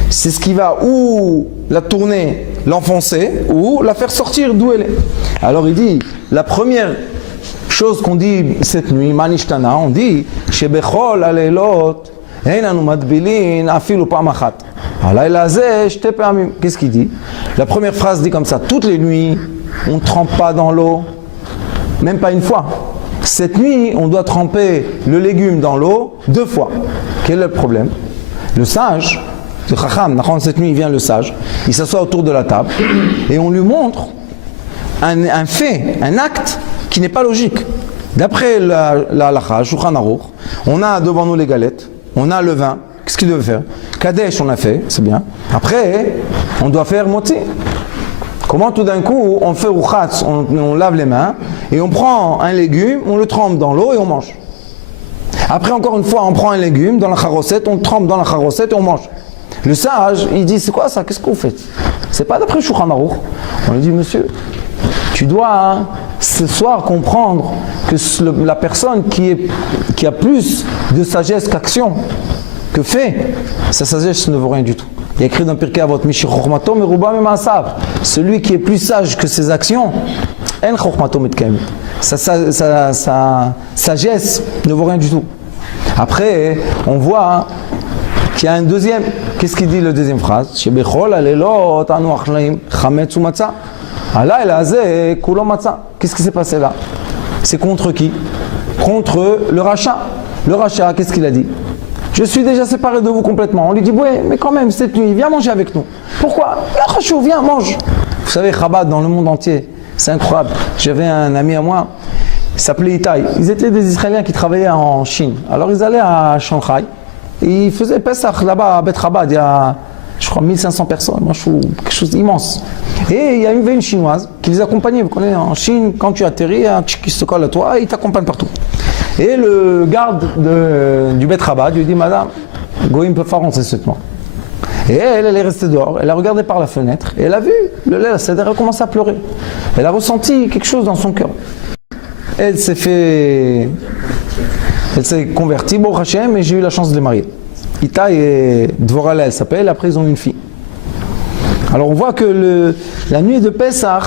c'est ce qui va ou la tourner, l'enfoncer, ou la faire sortir d'où elle est. Alors il dit, la première chose qu'on dit cette nuit, Manishtana, on dit, Shebechol alelot, Einanu madbilin, afilu pamachat. Qu'est-ce qu'il dit? La première phrase dit comme ça, toutes les nuits, on ne trempe pas dans l'eau, même pas une fois. Cette nuit, on doit tremper le légume dans l'eau 2 fois. Quel est le problème? Le sage, le Chacham, cette nuit, il vient le sage, il s'assoit autour de la table et on lui montre un fait, un acte qui n'est pas logique. D'après la halakha, Shulchan Aruch, on a devant nous les galettes, on a le vin. Qu'est-ce qu'il devait faire? Kadesh, on a fait, c'est bien. Après, on doit faire moti. Comment tout d'un coup, on fait rouchatz, on lave les mains, et on prend un légume, on le trempe dans l'eau et on mange. Après, encore une fois, on prend un légume dans la charosette, on le trempe dans la charosette et on mange. Le sage, il dit, c'est quoi ça? Qu'est-ce que vous faites? C'est pas d'après Shulchan Aruch. On lui dit, monsieur, tu dois ce soir comprendre que la personne qui a plus de sagesse qu'action, que fait, sa sagesse ne vaut rien du tout. Il y a écrit dans Pirkei Avot, Mishi chokhmato meruba mima'asav. Celui qui est plus sage que ses actions, en chokhmato mitkaim. Sa sagesse ne vaut rien du tout. Après, on voit qu'il y a un deuxième. Qu'est-ce qu'il dit le deuxième phrase? Shebechol alelot anu achleim chametz umatza. Alayla hazeh kulo matza. Qu'est-ce qui s'est passé là? C'est contre qui? Contre le rachat. Le rachat, qu'est-ce qu'il a dit? Je suis déjà séparé de vous complètement. On lui dit, ouais, mais quand même, cette nuit, viens manger avec nous. Pourquoi? La Chachou, viens, mange. Vous savez, Chabad, dans le monde entier, c'est incroyable. J'avais un ami à moi, il s'appelait Itaï. Ils étaient des Israéliens qui travaillaient en Chine. Alors, ils allaient à Shanghai. Et ils faisaient Pesach là-bas, à Bet Chabad. Il y a, je crois, 1500 personnes. Moi, je trouve quelque chose d'immense. Et il y avait une Chinoise qui les accompagnait. Vous connaissez, en Chine, quand tu atterris, un tchik qui se colle à toi, il t'accompagne partout. Et le garde du Bet Chabad lui dit, madame, Goïm peut pas rentrer cette nuit. Et elle est restée dehors, elle a regardé par la fenêtre, et elle a vu le lait, elle a commencé à pleurer. Elle a ressenti quelque chose dans son cœur. Elle s'est convertie, bon Hachem, et j'ai eu la chance de les marier. Ita et Dvorala, elle s'appelle, après ils ont une fille. Alors on voit que la nuit de Pessah,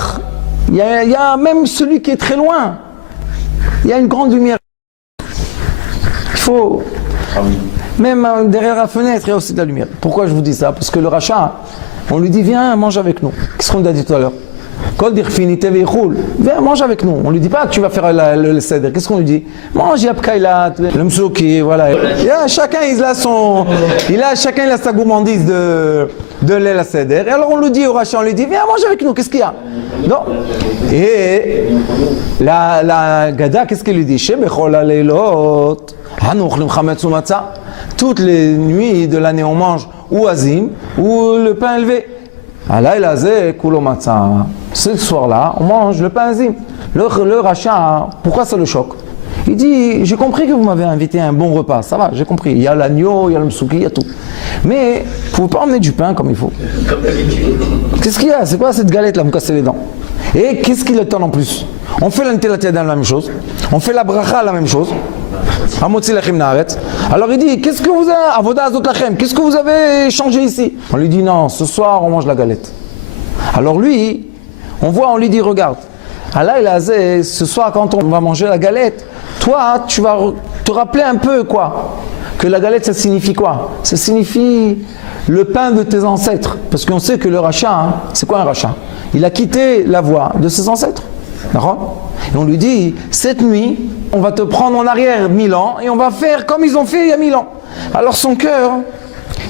il y a même celui qui est très loin, il y a une grande lumière. Il faut, même derrière la fenêtre, il y a aussi de la lumière. Pourquoi je vous dis ça? Parce que le rachat, on lui dit, viens, mange avec nous. Qu'est-ce qu'on a dit tout à l'heure? Viens, mange avec nous. On lui dit pas que tu vas faire le seder. Qu'est-ce qu'on lui dit? Mange yapkailat, le msouki, voilà. Chacun il a sa gourmandise de lait la seder. Et alors on lui dit au rachat, on lui dit, viens, mange avec nous. Qu'est-ce qu'il y a? Non. Et la Gada, qu'est-ce qu'elle lui dit? Shebechol aleilot, anu ochlim chametz umatza. Toutes les nuits de l'année, on mange ou azim ou le pain élevé. Alayla hazeh kulo matza. Ce soir-là, on mange le pain azim. Le rachat, pourquoi ça le choque? Il dit, j'ai compris que vous m'avez invité à un bon repas, ça va, j'ai compris. Il y a l'agneau, il y a le msouki, il y a tout. Mais vous ne pouvez pas emmener du pain comme il faut. Qu'est-ce qu'il y a? C'est quoi cette galette là, vous me cassez les dents? Et qu'est-ce qu'il attend en plus? On fait la ntelat la même chose, on fait la bracha la même chose. Alors il dit, qu'est-ce que vous avez, avoda azot lachem, qu'est-ce que vous avez changé ici? On lui dit, non, ce soir on mange la galette. Alors lui, on lui dit, regarde, ce soir quand on va manger la galette, toi tu vas te rappeler un peu quoi? Que la galette ça signifie quoi? Ça signifie le pain de tes ancêtres. Parce qu'on sait que le rachat, c'est quoi un rachat? Il a quitté la voie de ses ancêtres. D'accord? Et on lui dit, cette nuit, on va te prendre en arrière 1000 ans et on va faire comme ils ont fait il y a 1000 ans. Alors son cœur,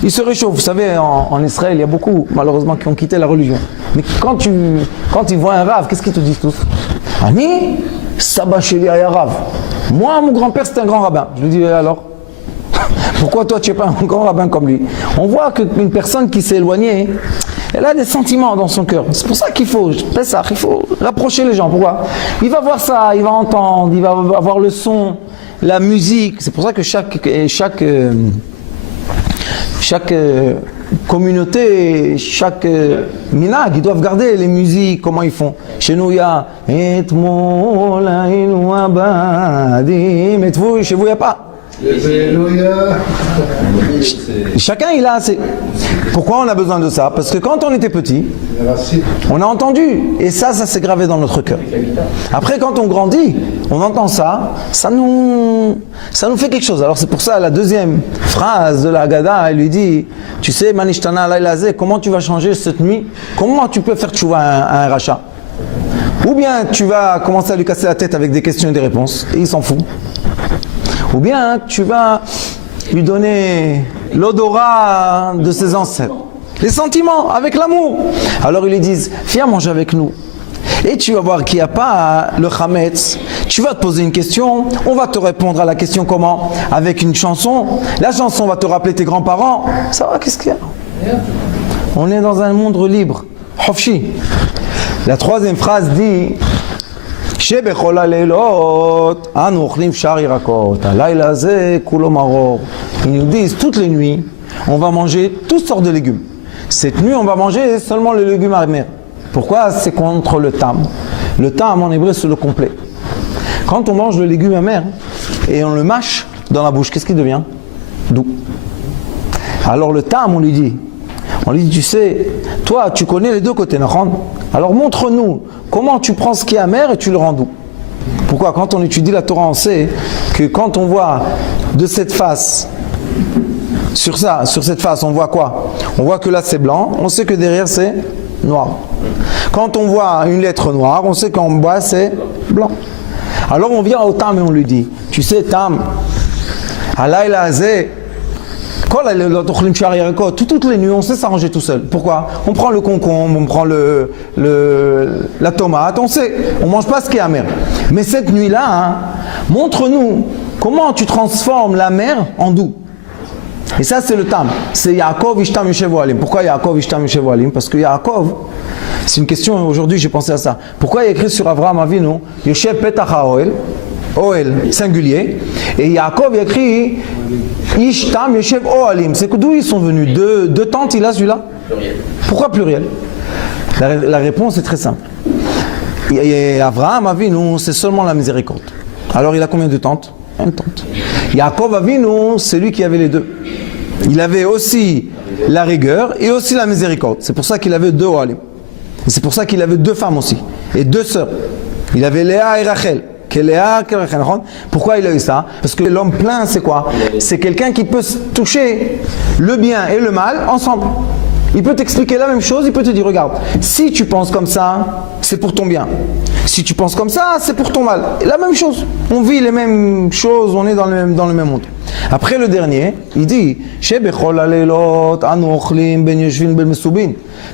il se réchauffe. Vous savez, en Israël, il y a beaucoup, malheureusement, qui ont quitté la religion. Mais quand ils voient un rave, qu'est-ce qu'ils te disent tous? Ani, Saba Sheli Aya Rav. Moi, mon grand-père, c'était un grand rabbin. Je lui dis, alors Pourquoi toi tu n'es pas un grand rabbin comme lui? On voit qu'une personne qui s'est éloignée, elle a des sentiments dans son cœur. C'est pour ça qu'il faut, il faut rapprocher les gens. Pourquoi? Il va voir ça, il va entendre, il va avoir le son, la musique. C'est pour ça que chaque communauté, chaque minag, ils doivent garder les musiques, comment ils font. Chez nous, il y a chez vous, il n'y a pas. Chacun il a assez. Pourquoi on a besoin de ça? Parce que quand on était petit, on a entendu, et ça s'est gravé dans notre cœur. Après, quand on grandit, on entend ça, ça nous fait quelque chose. Alors c'est pour ça la deuxième phrase de la Haggadah, elle lui dit, tu sais, Manishtana Lailazé, comment tu vas changer cette nuit? Comment tu peux faire tchouva à un rachat? Ou bien tu vas commencer à lui casser la tête avec des questions et des réponses, et il s'en fout. Ou bien tu vas lui donner l'odorat de ses ancêtres, les sentiments, avec l'amour. Alors ils lui disent, viens manger avec nous. Et tu vas voir qu'il n'y a pas le chametz. Tu vas te poser une question, on va te répondre à la question comment? Avec une chanson. La chanson va te rappeler tes grands-parents. Ça va, qu'est-ce qu'il y a? On est dans un monde libre. Hofshi. La troisième phrase dit, il nous disent toutes les nuits on va manger toutes sortes de légumes. Cette nuit on va manger seulement le légume amer. Pourquoi? C'est contre le tam. Le tam en hébreu c'est le complet. Quand on mange le légume amer et on le mâche dans la bouche, qu'est-ce qui devient? Doux. Alors le tam on lui dit, tu sais, toi tu connais les deux côtés, alors montre-nous comment tu prends ce qui est amer et tu le rends doux. Pourquoi? Quand on étudie la Torah, on sait que quand on voit de cette face, sur cette face, on voit quoi? On voit que là c'est blanc, on sait que derrière c'est noir. Quand on voit une lettre noire, on sait qu'en bas c'est blanc. Alors on vient au Tam et on lui dit, tu sais Tam, Alayla Azeh, toutes les nuits, on sait s'arranger tout seul. Pourquoi? On prend le concombre, on prend la tomate, on sait, on mange pas ce qui est amer. Mais cette nuit-là, montre-nous comment tu transformes l'amer en doux. Et ça, c'est le tam. C'est Yaakov Ishtam Yoshev Ohalim. Pourquoi Yaakov Ishtam Yoshev Ohalim? Parce que Yaakov, c'est une question, aujourd'hui j'ai pensé à ça. Pourquoi il y a écrit sur Avraham Avinu, Yoshev Petach HaOhel, Oel, singulier, et Yaakov a écrit Ishtam Yoshev Ohalim. C'est d'où ils sont venus? Deux tentes, il a celui-là? Pluriel. Pourquoi pluriel? La réponse est très simple. Et Avraham Avinu, c'est seulement la miséricorde. Alors il a combien de tentes? Une tente. Yaakov Avinu, c'est lui qui avait les deux. Il avait aussi la rigueur et aussi la miséricorde. C'est pour ça qu'il avait deux Ohalim. Et c'est pour ça qu'il avait deux femmes aussi. Et deux sœurs. Il avait Léa et Rachel. Pourquoi il a eu ça? Parce que l'homme plein, c'est quoi? C'est quelqu'un qui peut toucher le bien et le mal ensemble. Il peut t'expliquer la même chose, il peut te dire, regarde, si tu penses comme ça, c'est pour ton bien. Si tu penses comme ça, c'est pour ton mal. Et la même chose. On vit les mêmes choses, on est dans le même monde. Après le dernier, il dit,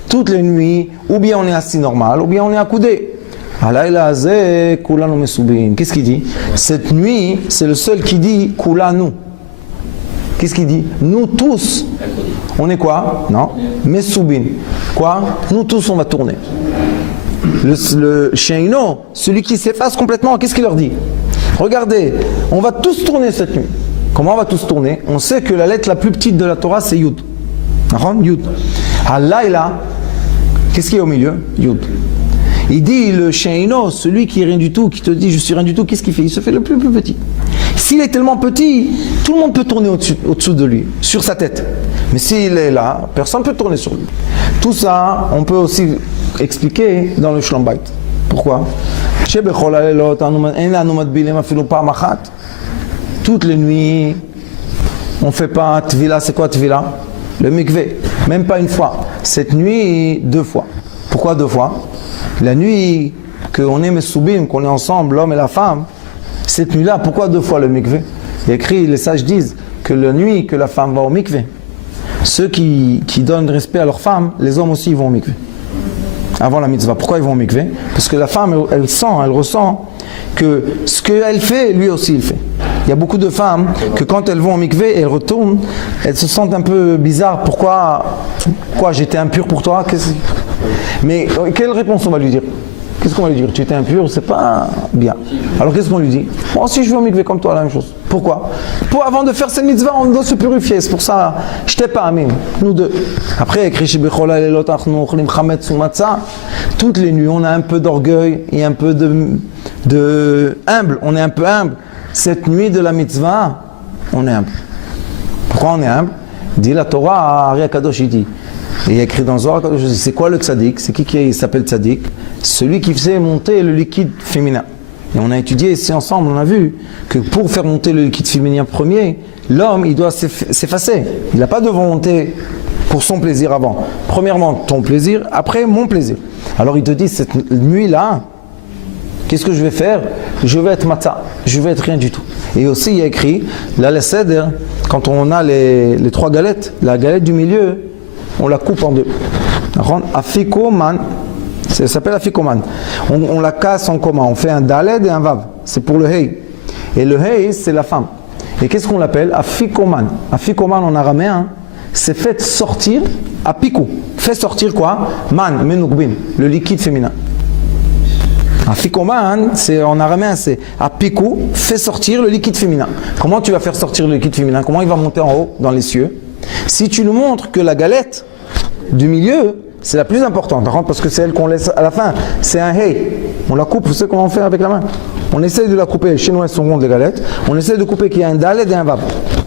toutes les nuits, ou bien on est assis normal, ou bien on est accoudé. Qu'est-ce qu'il dit? Cette nuit, c'est le seul qui dit Kulanu. Qu'est-ce qu'il dit? Nous tous, on est quoi? Non? Mesoubin. Quoi? Nous tous, on va tourner. Le Sheino, celui qui s'efface complètement, qu'est-ce qu'il leur dit? Regardez, on va tous tourner cette nuit. Comment on va tous tourner? On sait que la lettre la plus petite de la Torah, c'est Yud. Yud. Halayla, qu'est-ce qu'il y a au milieu? Yud. Il dit le Sheino, celui qui est rien du tout, qui te dit je suis rien du tout, qu'est-ce qu'il fait? Il se fait le plus petit. S'il est tellement petit, tout le monde peut tourner au-dessous de lui, sur sa tête. Mais s'il est là, personne ne peut tourner sur lui. Tout ça, on peut aussi expliquer dans le Shlom Bayit. Pourquoi? Toutes les nuits, on ne fait pas Tvila. C'est quoi Tvila? Le mikvé. Même pas une fois. Cette nuit, 2 fois. Pourquoi 2 fois? La nuit qu'on est Mesoubim, qu'on est ensemble, l'homme et la femme, cette nuit-là, pourquoi 2 fois le mikvé? Il y a écrit, les sages disent que la nuit que la femme va au mikvé, ceux qui donnent respect à leur femme, les hommes aussi ils vont au mikvé. Avant la mitzvah. Pourquoi ils vont au mikvé? Parce que la femme, elle ressent que ce qu'elle fait, lui aussi il fait. Il y a beaucoup de femmes que quand elles vont au mikvé, elles retournent, elles se sentent un peu bizarres. Pourquoi j'étais impur pour toi? Mais quelle réponse on va lui dire? Qu'est-ce qu'on va lui dire? Tu étais impur, c'est pas bien. Alors qu'est-ce qu'on lui dit? Moi aussi je vais au mikvé comme toi, la même chose. Pourquoi? Avant de faire cette mitzvah, on doit se purifier. C'est pour ça, je t'ai pas amis, nous deux. Après, toutes les nuits, on a un peu d'orgueil et un peu de humble. On est un peu humble. Cette nuit de la mitzvah, on est humble. Pourquoi on est humble? Dit la Torah à Ari Kadosh, il dit. Et il y a écrit dans le Zohar, c'est quoi le tzaddik? C'est qui s'appelle tzaddik? Celui qui faisait monter le liquide féminin. Et on a étudié ici ensemble, on a vu que pour faire monter le liquide féminin premier, l'homme, il doit s'effacer. Il n'a pas de volonté pour son plaisir avant. Premièrement, ton plaisir, après mon plaisir. Alors il te dit, cette nuit-là, qu'est-ce que je vais faire? Je vais être matzah, je vais être rien du tout. Et aussi, il y a écrit, là, le seder, quand on a les 3 galettes, la galette du milieu, on la coupe en 2. Afikoman, ça s'appelle afikoman. On la casse en comment? On fait un daled et un vav. C'est pour le hei. Et le hei, c'est la femme. Et qu'est-ce qu'on l'appelle? Afikoman. Afikoman en araméen, c'est fait sortir apikou. Fait sortir quoi? Man, menukbin, le liquide féminin. Afikoman, c'est en araméen, c'est apikou, fait sortir le liquide féminin. Comment tu vas faire sortir le liquide féminin? Comment il va monter en haut dans les cieux? Si tu nous montres que la galette du milieu, c'est la plus importante, parce que c'est elle qu'on laisse à la fin, c'est un hey, on la coupe, vous savez comment on fait avec la main? On essaie de la couper, chez nous elles sont rondes les galettes, on essaie de couper qu'il y a un daled et un vav.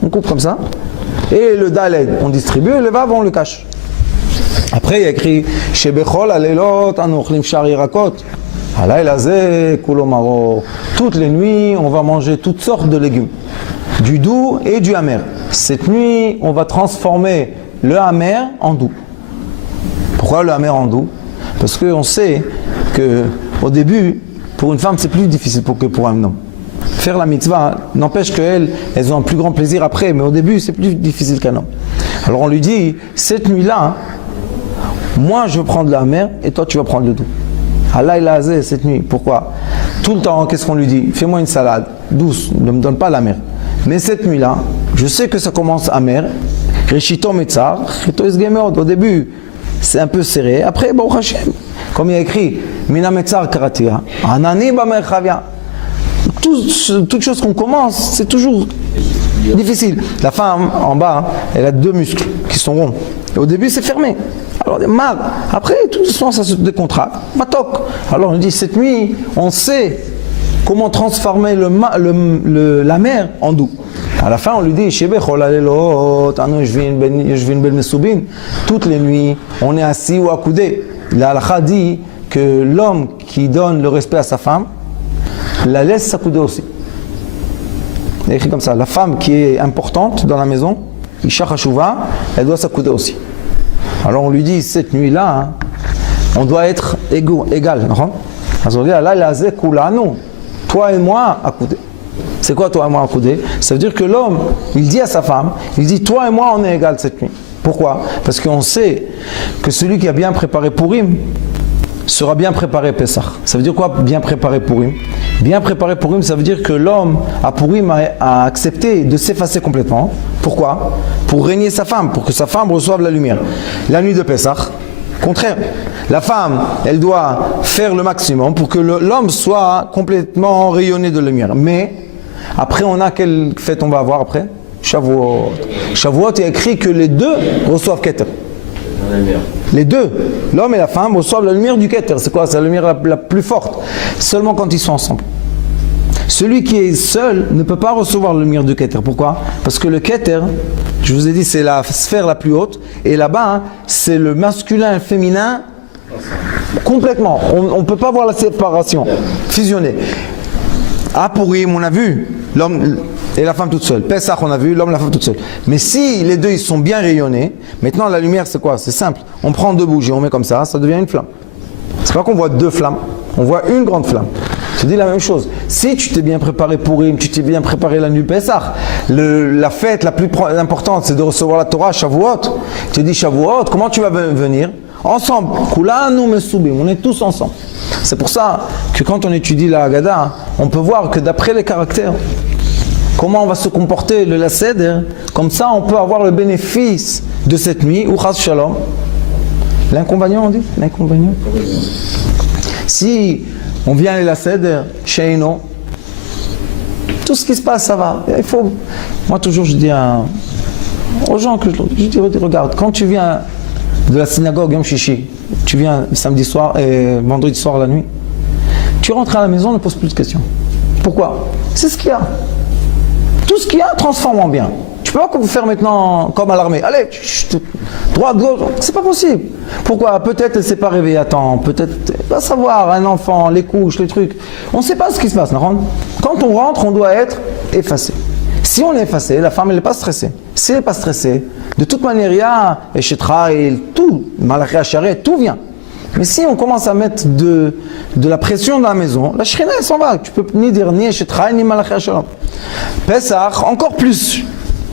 On coupe comme ça, et le daled on distribue, et le vav on le cache. Après il y a écrit Shebechol alelot anochlim shar yirakot. Toutes les nuits, on va manger toutes sortes de légumes, du doux et du amer. Cette nuit, on va transformer le amer en doux. Pourquoi le amer en doux? Parce qu'on sait qu'au début, pour une femme, c'est plus difficile que pour un homme. Faire la mitzvah n'empêche qu'elles ont un plus grand plaisir après, mais au début, c'est plus difficile qu'un homme. Alors on lui dit, cette nuit-là, moi je vais prendre le amer et toi tu vas prendre le doux. Allah il a azé cette nuit. Pourquoi? Tout le temps, qu'est-ce qu'on lui dit? Fais-moi une salade douce, ne me donne pas la mer. Mais cette nuit-là, je sais que ça commence amer. Rishito metzar, rishito esgemeot. Au début, c'est un peu serré. Après, Baruch Hashem, comme il y a écrit, mina metzar karatia, anani bamer chavia. Toute chose qu'on commence, c'est toujours difficile. La femme, en bas, elle a 2 muscles qui sont ronds. Et au début, c'est fermé. Alors, mal. Après, tout doucement, ça se décontracte. Matok. Alors, on dit, cette nuit, on sait comment transformer la mer en doux. À la fin, on lui dit, toutes les nuits, on est assis ou accoudé. La halakha dit que l'homme qui donne le respect à sa femme, la laisse s'accouder aussi. Il est écrit comme ça, la femme qui est importante dans la maison, Isha Chashuva, elle doit s'accouder aussi. Alors on lui dit, cette nuit-là, on doit être égal. Toi et moi, accoudés. C'est quoi toi et moi accoudés? Ça veut dire que l'homme, il dit à sa femme, il dit, toi et moi, on est égal cette nuit. Pourquoi? Parce qu'on sait que celui qui a bien préparé Purim sera bien préparé Pessah. Ça veut dire quoi, bien préparé Purim? Bien préparé Purim, ça veut dire que l'homme à Purim a accepté de s'effacer complètement. Pourquoi? Pour régner sa femme, pour que sa femme reçoive la lumière. La nuit de Pessah, contraire. La femme, elle doit faire le maximum pour que l'homme soit complètement rayonné de lumière. Mais, après, on a quelle fête on va avoir après? Shavuot. Shavuot, il y a écrit que les deux reçoivent Keter. Les deux, l'homme et la femme, reçoivent la lumière du Keter. C'est quoi? C'est la lumière la plus forte. Seulement quand ils sont ensemble. Celui qui est seul ne peut pas recevoir la lumière du Keter. Pourquoi? Parce que le Keter, je vous ai dit, c'est la sphère la plus haute. Et là-bas, c'est le masculin et le féminin complètement. On ne peut pas voir la séparation, fusionner. À Purim, on a vu l'homme et la femme toute seule. Pessah, on a vu l'homme et la femme toute seule. Mais si les deux ils sont bien rayonnés, maintenant la lumière c'est quoi? C'est simple. On prend 2 bougies, on met comme ça devient une flamme. C'est pas qu'on voit 2 flammes, on voit une grande flamme. Je te dis la même chose. Si tu t'es bien préparé pour Purim, tu t'es bien préparé la nuit Pessah, la fête la plus importante c'est de recevoir la Torah, Shavuot. Tu te dis Shavuot, comment tu vas venir? Ensemble. Kulanu mesubim, on est tous ensemble. C'est pour ça que quand on étudie la Haggadah, on peut voir que d'après les caractères, comment on va se comporter le Seder. Comme ça, on peut avoir le bénéfice de cette nuit, ou Chas Shalom. L'inconvénient, on dit? L'inconvénient. Si on vient à la Seder, chez Eno, tout ce qui se passe, ça va. Il faut... Moi, toujours, je dis aux gens que je dis, regarde, quand tu viens de la synagogue Yom Shishi, tu viens samedi soir et vendredi soir la nuit, tu rentres à la maison, ne pose plus de questions. Pourquoi? C'est ce qu'il y a. Tout ce qu'il y a, transforme en bien. Tu peux pas faire maintenant comme à l'armée. Allez, droite, gauche, c'est pas possible. Pourquoi? Peut-être elle s'est pas réveillée à temps, peut-être, va savoir, un enfant, les couches, les trucs. On ne sait pas ce qui se passe. Quand on rentre, on doit être effacé. Si on est effacé, la femme elle n'est pas stressée. Si elle n'est pas stressée, de toute manière, il y a Eshetra, tout, Malachi Hacharet, tout vient. Mais si on commence à mettre de la pression dans la maison, la Shrina elle s'en va. Tu peux ni dire ni Eshetra, ni Malachi Hacharet. Pesach, encore plus.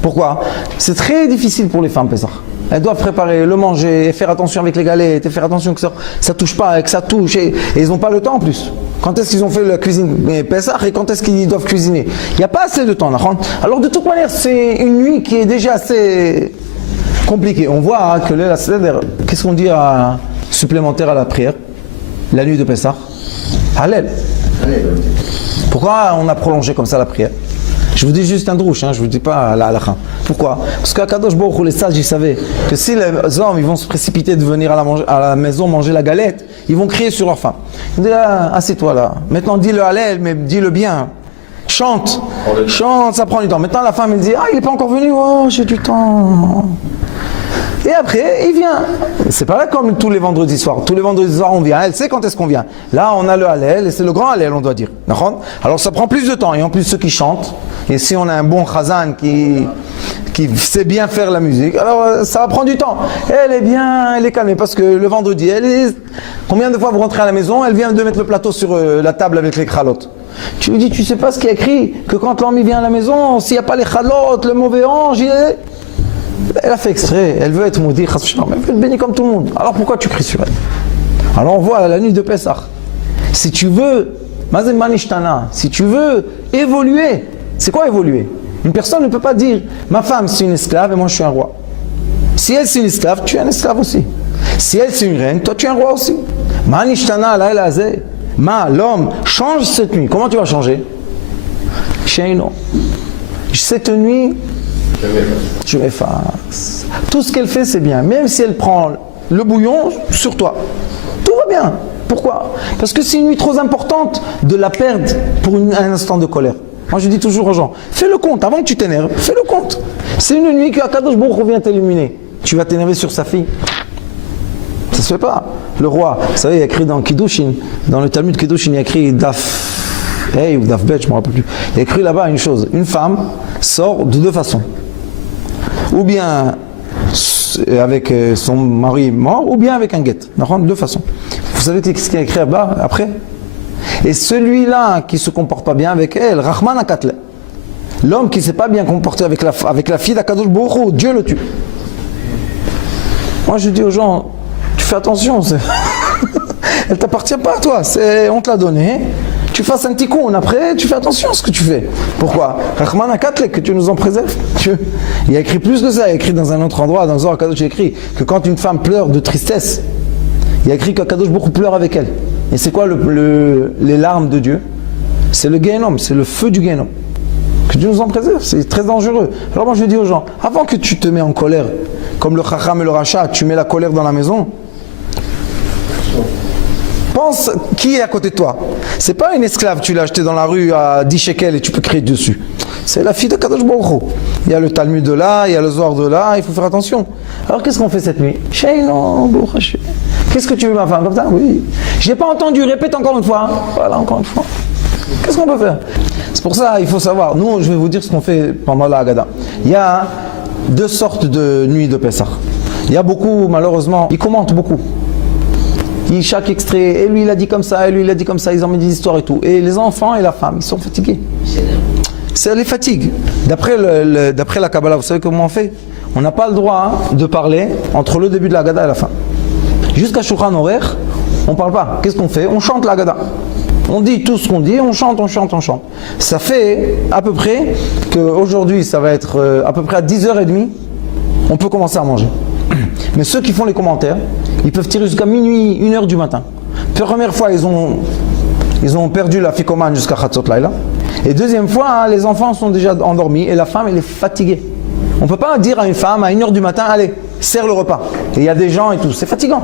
Pourquoi? C'est très difficile pour les femmes, Pesach. Elles doivent préparer, le manger, et faire attention avec les galettes, et faire attention que ça ne touche pas, que ça touche. Et ils n'ont pas le temps en plus. Quand est-ce qu'ils ont fait la cuisine Pesach et quand est-ce qu'ils doivent cuisiner? Il n'y a pas assez de temps. Alors de toute manière, c'est une nuit qui est déjà assez compliquée. On voit que là, qu'est-ce qu'on dit supplémentaire à la prière? La nuit de Pesach? Hallel. Pourquoi on a prolongé comme ça la prière? Je vous dis juste un drouche, je ne vous dis pas la halakha. Pourquoi? Parce qu'à Kadosh Baruch Hu, les sages, ils savaient que si les hommes ils vont se précipiter de venir à la maison manger la galette, ils vont crier sur leur femme. Ils disent, assieds-toi là. Maintenant, dis le halel, mais dis-le bien. Chante, ça prend du temps. Maintenant, la femme, elle dit, il n'est pas encore venu, oh, j'ai du temps. Et après, il vient. C'est pas là comme tous les vendredis soirs. Tous les vendredis soirs, on vient. Elle sait quand est-ce qu'on vient. Là, on a le halel, et c'est le grand halel, on doit dire. Alors, ça prend plus de temps. Et en plus, ceux qui chantent, et si on a un bon chazan qui sait bien faire la musique, alors ça va prendre du temps. Elle est bien, elle est calmée, parce que le vendredi, combien de fois vous rentrez à la maison, elle vient de mettre le plateau sur la table avec les kralotes. Tu lui dis, tu sais pas ce qui est écrit, que quand l'homme vient à la maison, s'il n'y a pas les kralotes, le mauvais ange, elle a fait exprès, elle veut être maudite, elle veut être bénie comme tout le monde. Alors pourquoi tu cries sur elle? Alors on voit la nuit de Pessah. Si tu veux, si tu veux évoluer, c'est quoi évoluer? Une personne ne peut pas dire, ma femme c'est une esclave et moi je suis un roi. Si elle c'est une esclave, tu es un esclave aussi. Si elle c'est une reine, toi tu es un roi aussi. L'homme change cette nuit. Comment tu vas changer? Cette nuit, je m'efface. Tout ce qu'elle fait, c'est bien. Même si elle prend le bouillon sur toi, tout va bien. Pourquoi? Parce que c'est une nuit trop importante de la perdre pour un instant de colère. Moi, je dis toujours aux gens, fais le compte. Avant que tu t'énerves, fais le compte. C'est une nuit que Akadosh Baruch Hu vient t'illuminer. Tu vas t'énerver sur sa fille. Ça se fait pas. Le roi, vous savez, il y a écrit dans Kiddushin, dans le Talmud Kiddushin, il y a écrit Daf Hey ou Daf Bet, je ne me rappelle plus. Il y a écrit là-bas une chose. Une femme sort de deux façons. Ou bien avec son mari mort, ou bien avec un guet. De deux façons. Vous savez ce qu'il y a écrit là-bas après? Et celui-là qui ne se comporte pas bien avec elle, Rahman Akatle. L'homme qui ne s'est pas bien comporté avec la fille d'Akadosh Baruch Hu, Dieu le tue. Moi je dis aux gens, tu fais attention, elle ne t'appartient pas à toi, on te l'a donné. Tu fasses un petit coup, après tu fais attention à ce que tu fais. Pourquoi? Rahman Akatle, que tu nous en préserves. Il y a écrit plus que ça, il y a écrit dans un autre endroit, dans Zohar Kadosh, il y a écrit que quand une femme pleure de tristesse, il y a écrit qu'Akadosh Baruch Hu pleure avec elle. Et c'est quoi les larmes de Dieu? C'est le Gehenom, c'est le feu du Gehenom. Que Dieu nous en préserve, c'est très dangereux. Alors moi je dis aux gens, avant que tu te mets en colère, comme le Chacham et le Racha, tu mets la colère dans la maison, pense qui est à côté de toi. C'est pas une esclave, tu l'as acheté dans la rue à 10 shekels et tu peux crier dessus. C'est la fille de Kadosh Baruch Hu. Il y a le Talmud de là, il y a le Zohar de là, il faut faire attention. Alors qu'est-ce qu'on fait cette nuit? Qu'est-ce que tu veux ma femme comme ça? Oui. Je n'ai pas entendu, répète encore une fois. Voilà, encore une fois. Qu'est-ce qu'on peut faire? C'est pour ça, il faut savoir. Nous, je vais vous dire ce qu'on fait pendant la Haggadah. Il y a deux sortes de nuits de Pessah. Il y a beaucoup, malheureusement, ils commentent beaucoup. Chaque extrait, et lui il a dit comme ça, et lui il a dit comme ça, ils en mettent des histoires et tout. Et les enfants et la femme, ils sont fatigués. Ça les fatigue. D'après la Kabbalah, vous savez comment on fait? On n'a pas le droit de parler entre le début de la Haggadah et la fin. Jusqu'à Shulchan Aruch, on ne parle pas. Qu'est-ce qu'on fait? On chante la Haggadah. On dit tout ce qu'on dit, on chante, on chante, on chante. Ça fait à peu près qu'aujourd'hui, ça va être à peu près à 10h30, on peut commencer à manger. Mais ceux qui font les commentaires, ils peuvent tirer jusqu'à minuit, 1h du matin. Première fois, ils ont perdu la ficomane jusqu'à Khatsot Laila. Et deuxième fois, hein, les enfants sont déjà endormis et la femme, elle est fatiguée. On ne peut pas dire à une femme à 1h du matin, allez, serre le repas. Et il y a des gens et tout, c'est fatigant.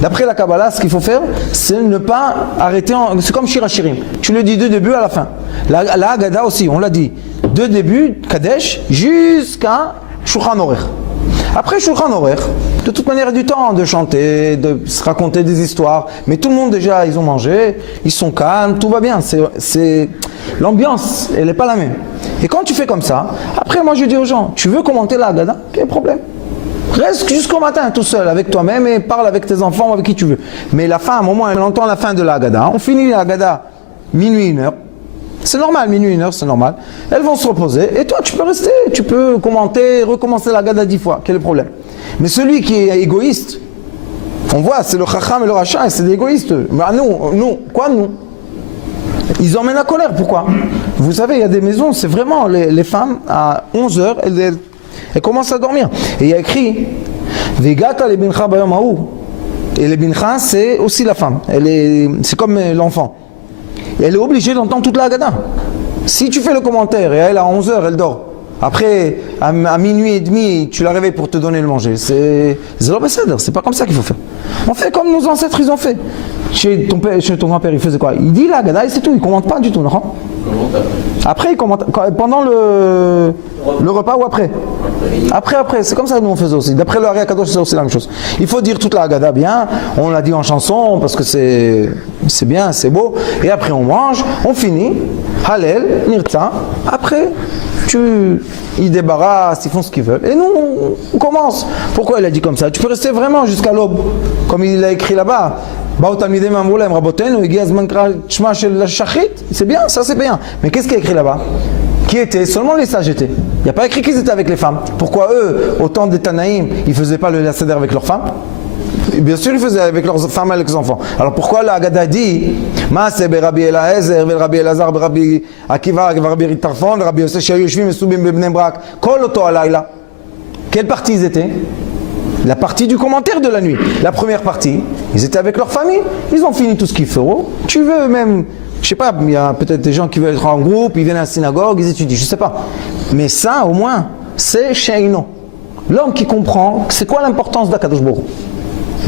D'après la Kabbalah, ce qu'il faut faire, c'est ne pas arrêter, c'est comme Shir HaShirim. Tu le dis de début à la fin. La Haggadah aussi, on l'a dit. De début, Kadesh, jusqu'à Shulchan Aruch. Après Shulchan Aruch, de toute manière, il y a du temps de chanter, de se raconter des histoires. Mais tout le monde déjà, ils ont mangé, ils sont calmes, tout va bien. L'ambiance, elle n'est pas la même. Et quand tu fais comme ça, après moi je dis aux gens, tu veux commenter la Haggadah? Quel problème? Reste jusqu'au matin tout seul avec toi-même et parle avec tes enfants, avec qui tu veux. Mais la femme, au moins, elle entend la fin de la Haggadah. On finit la Haggadah minuit, 1h. C'est normal, minuit, 1h, c'est normal. Elles vont se reposer et toi, tu peux rester, tu peux commenter, recommencer la Haggadah 10 fois. Quel est le problème? Mais celui qui est égoïste, on voit, c'est le Chacham et le Racha, c'est des égoïstes. Mais nous, quoi nous? Ils emmènent la colère, pourquoi? Vous savez, il y a des maisons, c'est vraiment les femmes, à 11h, elles commencent à dormir. Et il y a écrit Vegata le bincha bayom haou. Et le bincha, c'est aussi la femme. C'est comme l'enfant. Et elle est obligée d'entendre toute la Haggadah. Si tu fais le commentaire et elle à 11h, elle dort. Après, à minuit et demi, tu la réveilles pour te donner le manger. C'est pas comme ça qu'il faut faire. On fait comme nos ancêtres, ils ont fait. Chez ton grand-père, il faisait quoi? Il dit la Haggadah et c'est tout, il ne commente pas du tout, non? Après, il commente pendant le repas ou après? Après, c'est comme ça que nous on faisait aussi. D'après le Ari Akadosh, c'est aussi la même chose. Il faut dire toute la Haggadah bien, on l'a dit en chanson parce que c'est bien, c'est beau. Et après on mange, on finit, Hallel, Nirtza. Après, ils débarrassent, ils font ce qu'ils veulent. Et nous, on commence. Pourquoi il a dit comme ça? Tu peux rester vraiment jusqu'à l'aube, comme il a écrit là-bas. C'est bien, ça c'est bien. Mais qu'est-ce qu'il a écrit là-bas? Qui était? Seulement les sages étaient. Il n'y a pas écrit qu'ils étaient avec les femmes. Pourquoi eux, au temps des Tanaïm, ils ne faisaient pas le Seder avec leurs femmes? Bien sûr, ils faisaient avec leurs femmes et avec leurs enfants. Alors pourquoi la Haggadah dit Maaseh Rabbi Eliezer, Rabbi Elazar, Rabbi Akiva, Rabbi Ritarfon, Rabbi Yosef Shayoshvim et Soubim Bebnei Brak, Kol Oto Alayla? Quelle partie ils étaient? La partie du commentaire de la nuit. La première partie, ils étaient avec leur famille, ils ont fini tout ce qu'il faut. Tu veux même, je sais pas, il y a peut-être des gens qui veulent être en groupe, ils viennent à la synagogue, ils étudient, je sais pas. Mais ça, au moins, c'est Sheino. L'homme qui comprend, c'est quoi l'importance d'Akadosh Baruch Hu?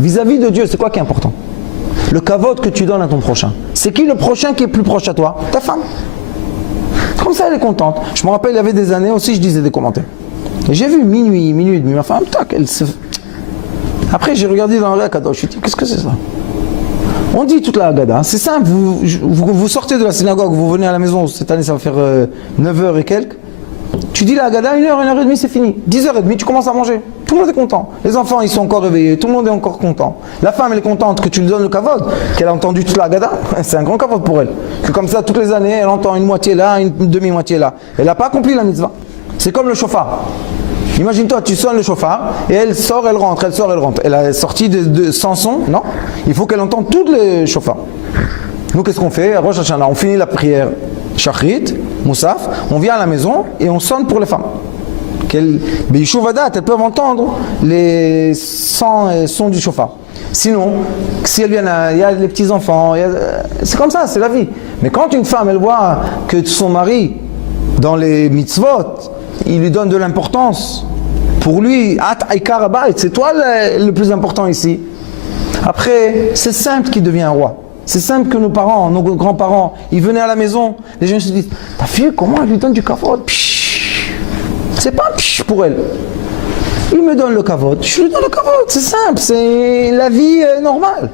Vis-à-vis de Dieu, c'est quoi qui est important? Le kavod que tu donnes à ton prochain. C'est qui le prochain qui est plus proche à toi? Ta femme. Comme ça, elle est contente. Je me rappelle, il y avait des années aussi, je disais des commentaires. Et j'ai vu minuit et demi, ma femme, tac, elle se... Après, j'ai regardé dans le Haggadah, je me suis dit, qu'est-ce que c'est ça? On dit toute la Haggadah, c'est simple, vous sortez de la synagogue, vous venez à la maison, cette année ça va faire 9h et quelques. Tu dis la Haggadah, 1h30, c'est fini. 10h30, tu commences à manger. Tout le monde est content. Les enfants, ils sont encore réveillés, tout le monde est encore content. La femme, elle est contente que tu lui donnes le kavod, qu'elle a entendu toute la Haggadah. C'est un grand kavod pour elle. Que comme ça, toutes les années, elle entend une moitié là, une demi-moitié là. Elle n'a pas accompli la mitzvah. C'est comme le chauffard. Imagine-toi, tu sonnes le chauffard et elle sort, elle rentre, elle sort, elle rentre. Elle a sorti sans son, non? Il faut qu'elle entende tous les chauffards. Nous, qu'est-ce qu'on fait? À Rosh Hashanah, on finit la prière Shachrit, Moussaf, on vient à la maison et on sonne pour les femmes. Elles peuvent entendre les sons du chauffard. Sinon, si elles viennent, il y a les petits-enfants, c'est comme ça, c'est la vie. Mais quand une femme, elle voit que son mari, dans les mitzvot, il lui donne de l'importance. Pour lui, c'est toi le plus important ici. Après, c'est simple qu'il devient un roi. C'est simple que nos parents, nos grands-parents, ils venaient à la maison, les gens se disent, ta fille, comment elle lui donne du kavod? C'est pas pour elle. Il me donne le kavod, je lui donne le kavod, c'est simple, c'est la vie normale.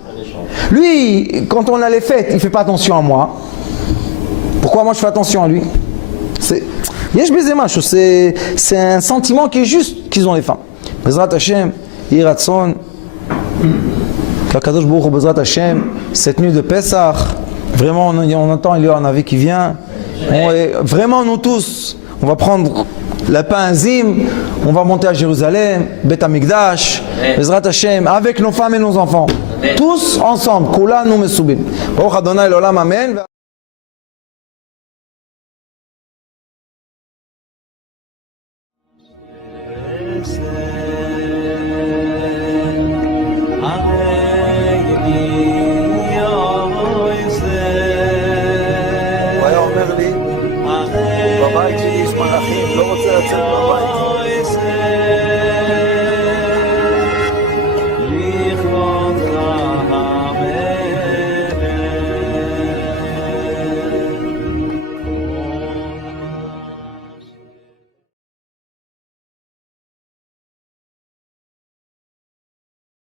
Lui, quand on a les fêtes, il fait pas attention à moi. Pourquoi moi je fais attention à lui? C'est un sentiment qui est juste qu'ils ont les femmes. Bezrat Hashem, Yiratson, Kakadosh Baruch Hu, Bezrat Hashem, cette nuit de Pessah, vraiment on entend, il y a un avis qui vient. Vraiment nous tous, on va prendre le pain azim, on va monter à Jérusalem, Bet Amikdash, Bezrat Hashem, avec nos femmes et nos enfants. Tous ensemble, Kula nous mesubim. Baruch Adonai l'olam, amen.